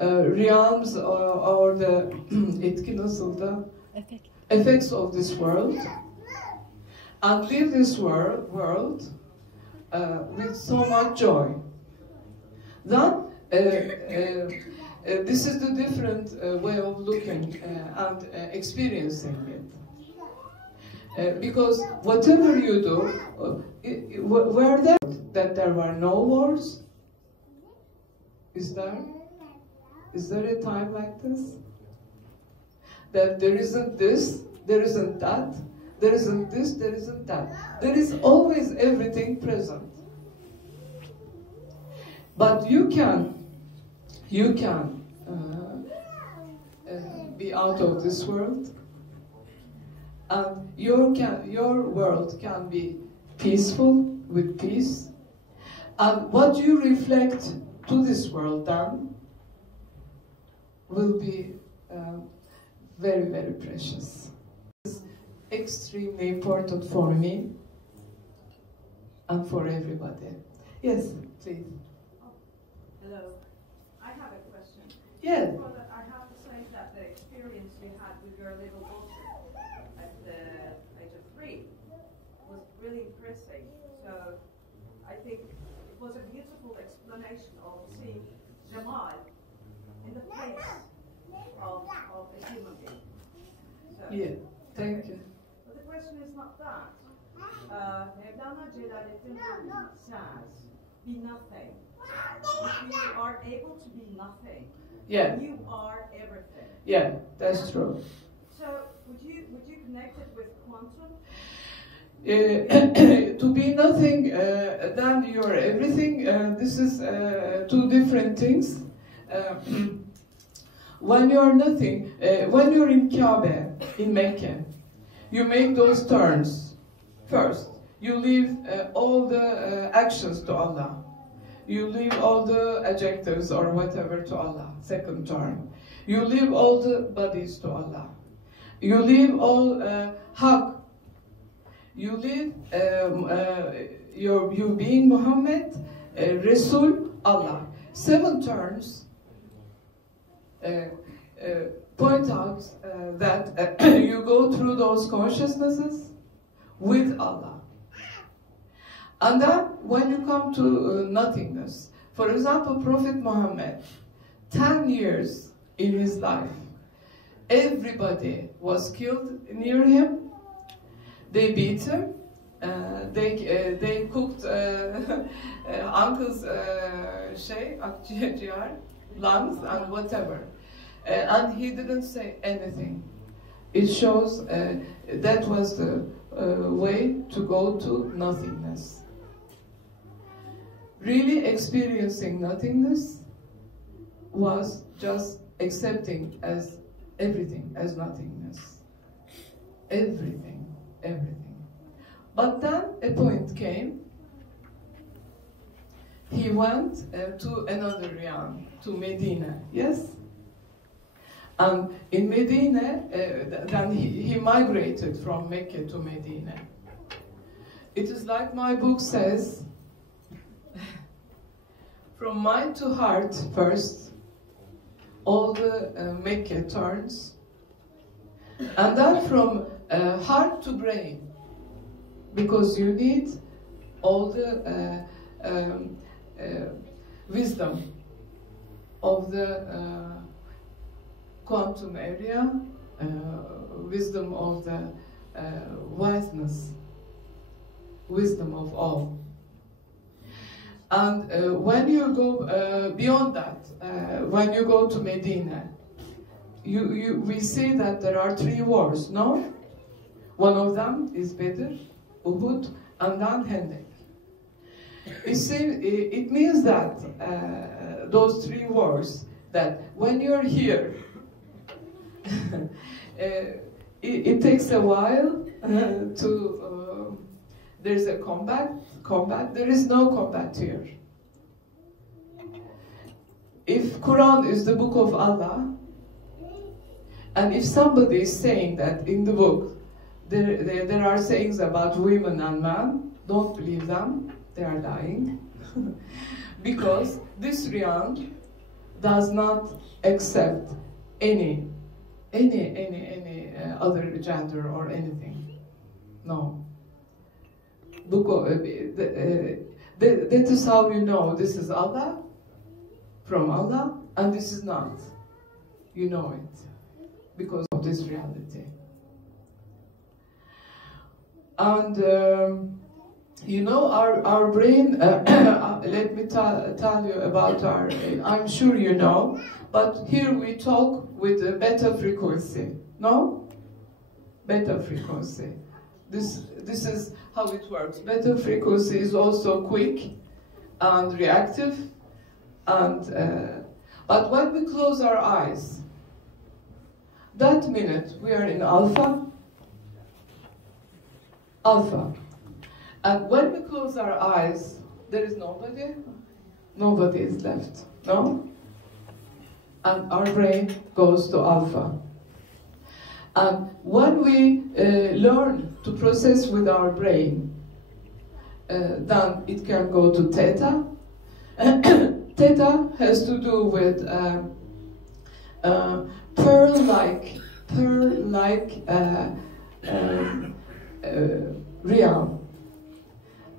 realms or the effects of this world, and live this world with so much joy. Then, this is the different way of looking and experiencing it. Because whatever you do, were there that there were no wars? Is there? Is there a time like this? That there isn't this, there isn't that, there isn't this, there isn't that. There is always everything present. But you can be out of this world, and your world can be peaceful, with peace, and what you reflect to this world then will be very, very precious. It's extremely important for me and for everybody. Yes, please. Hello. I have a question. Yeah. Well, I have to say that the experience you had with your little daughter at the age of 3 was really impressive. So I think it was a beautiful explanation of seeing Jamal in the face of a human being. So, Yeah, thank you. but the question is not that. Mevlana Celaleddin Rumi says, be nothing. If you are able to be nothing, Yeah. you are everything. Yeah, that's true. So would you connect it with quantum? To be nothing, then you're everything. This is two different things. When you're nothing, when you're in Kaaba, in Mecca, you make those turns. First, you leave all the actions to Allah. you leave all the adjectives or whatever to Allah, second term. You leave all the bodies to Allah. You leave all haq. You leave you being Muhammad, Rasul, Allah. 7 terms point out that you go through those consciousnesses with Allah. And then when you come to nothingness, for example, Prophet Muhammad, 10 years in his life, everybody was killed near him. They beat him. They cooked uncle's akciğer, lungs and whatever. And he didn't say anything. It shows that was the way to go to nothingness. Really experiencing nothingness was just accepting as everything as nothingness. Everything, everything. But then a point came. He went to another realm, to Medina, yes? And in Medina, then he migrated from Mecca to Medina. It is like my book says, from mind to heart first, all the Mecca turns, and then from heart to brain, because you need all the wisdom of the quantum area, wisdom of the wiseness, wisdom of all. And when you go beyond that, when you go to Medina, we see that there are 3 wars, no? One of them is Badr, Uhud, and then Hendek. You see, it means that those 3 wars, that when you're here, it takes a while to, there's a combat, there is no combat here. If Quran is the book of Allah, and if somebody is saying that in the book, there are sayings about women and men, don't believe them, they are lying. Because this realm does not accept any other gender or anything. No. Book of, that is how you know this is Allah, from Allah, and this is not. You know it because of this reality. And you know, our brain, let me tell you about our, I'm sure you know, but here we talk with a beta frequency, no? Beta frequency. This is how it works. Beta frequency is also quick and reactive, and but when we close our eyes, that minute we are in alpha, and when we close our eyes, there is nobody is left, no? And our brain goes to alpha. And when we learn to process with our brain, then it can go to theta. Theta has to do with pearl-like realm.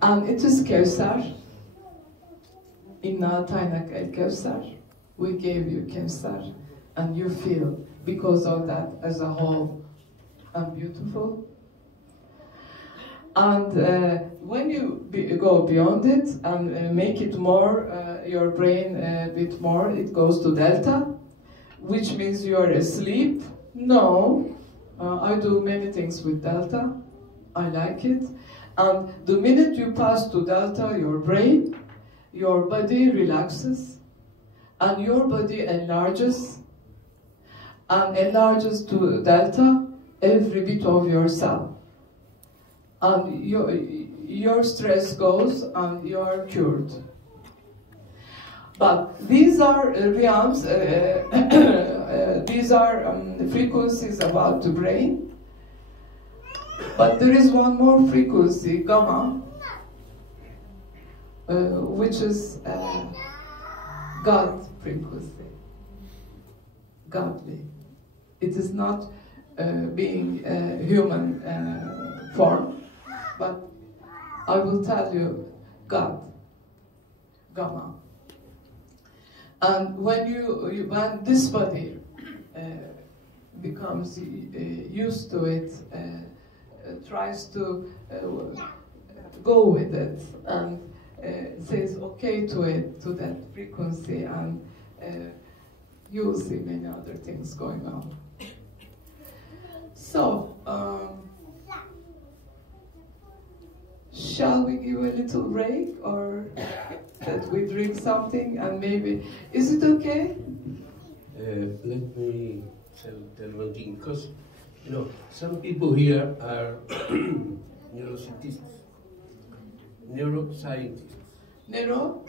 And it is Kevser. Inna ataynak el Kevser. We gave you Kevser, and you feel because of that as a whole and beautiful. And when you go beyond it and make it more, your brain a bit more, it goes to delta, which means you're asleep. No, I do many things with delta. I like it. And the minute you pass to delta, your brain, your body relaxes, and your body enlarges, and enlarges to delta every bit of yourself. And your stress goes and you are cured. But these are realms, these are frequencies about the brain. But there is one more frequency, gamma, which is God frequency, godly. It is not being human form, but I will tell you, God, gamma. And when this body becomes used to it, tries to go with it, and says okay to it, to that frequency, and you will see many other things going on. So, shall we give a little break, or that we drink something, and maybe, is it okay? Let me tell one thing, because you know some people here are neuroscientists. Neuroscience. Neurolog.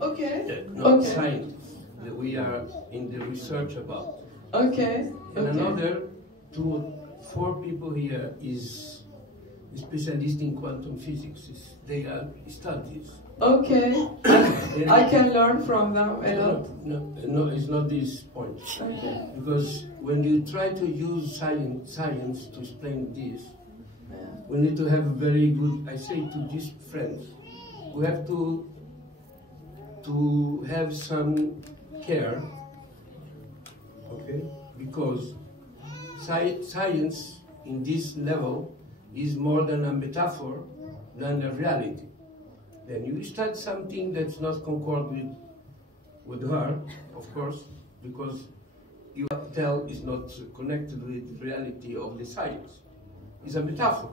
Okay. Not okay. science. That we are in the research about. Okay. And okay. another 2 or 4 people here is specialist in quantum physics. They are studies. Okay. I can learn from them a lot. No, it's not this point. Okay. Because when you try to use science to explain this, we need to have a very good, I say to these friends, we have to have some care, okay? Because science in this level is more than a metaphor than a reality. Then you start something that's not concord with her, of course, because you tell is not connected with the reality of the science. It's a metaphor.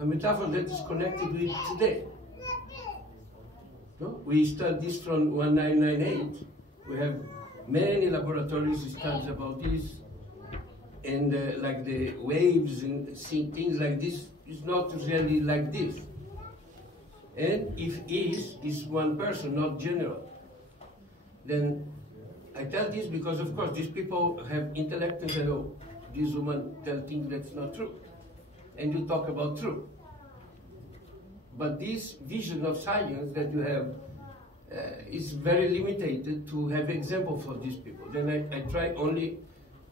A metaphor that is connected with today. No? We start this from 1998. We have many laboratories studies about this, and like the waves and seeing things like this is not really like this. And if is one person, not general, then I tell this because of course these people have intellect and say, oh, this woman tell things that's not true. And you talk about truth. But this vision of science that you have is very limited to have example for these people. Then I try only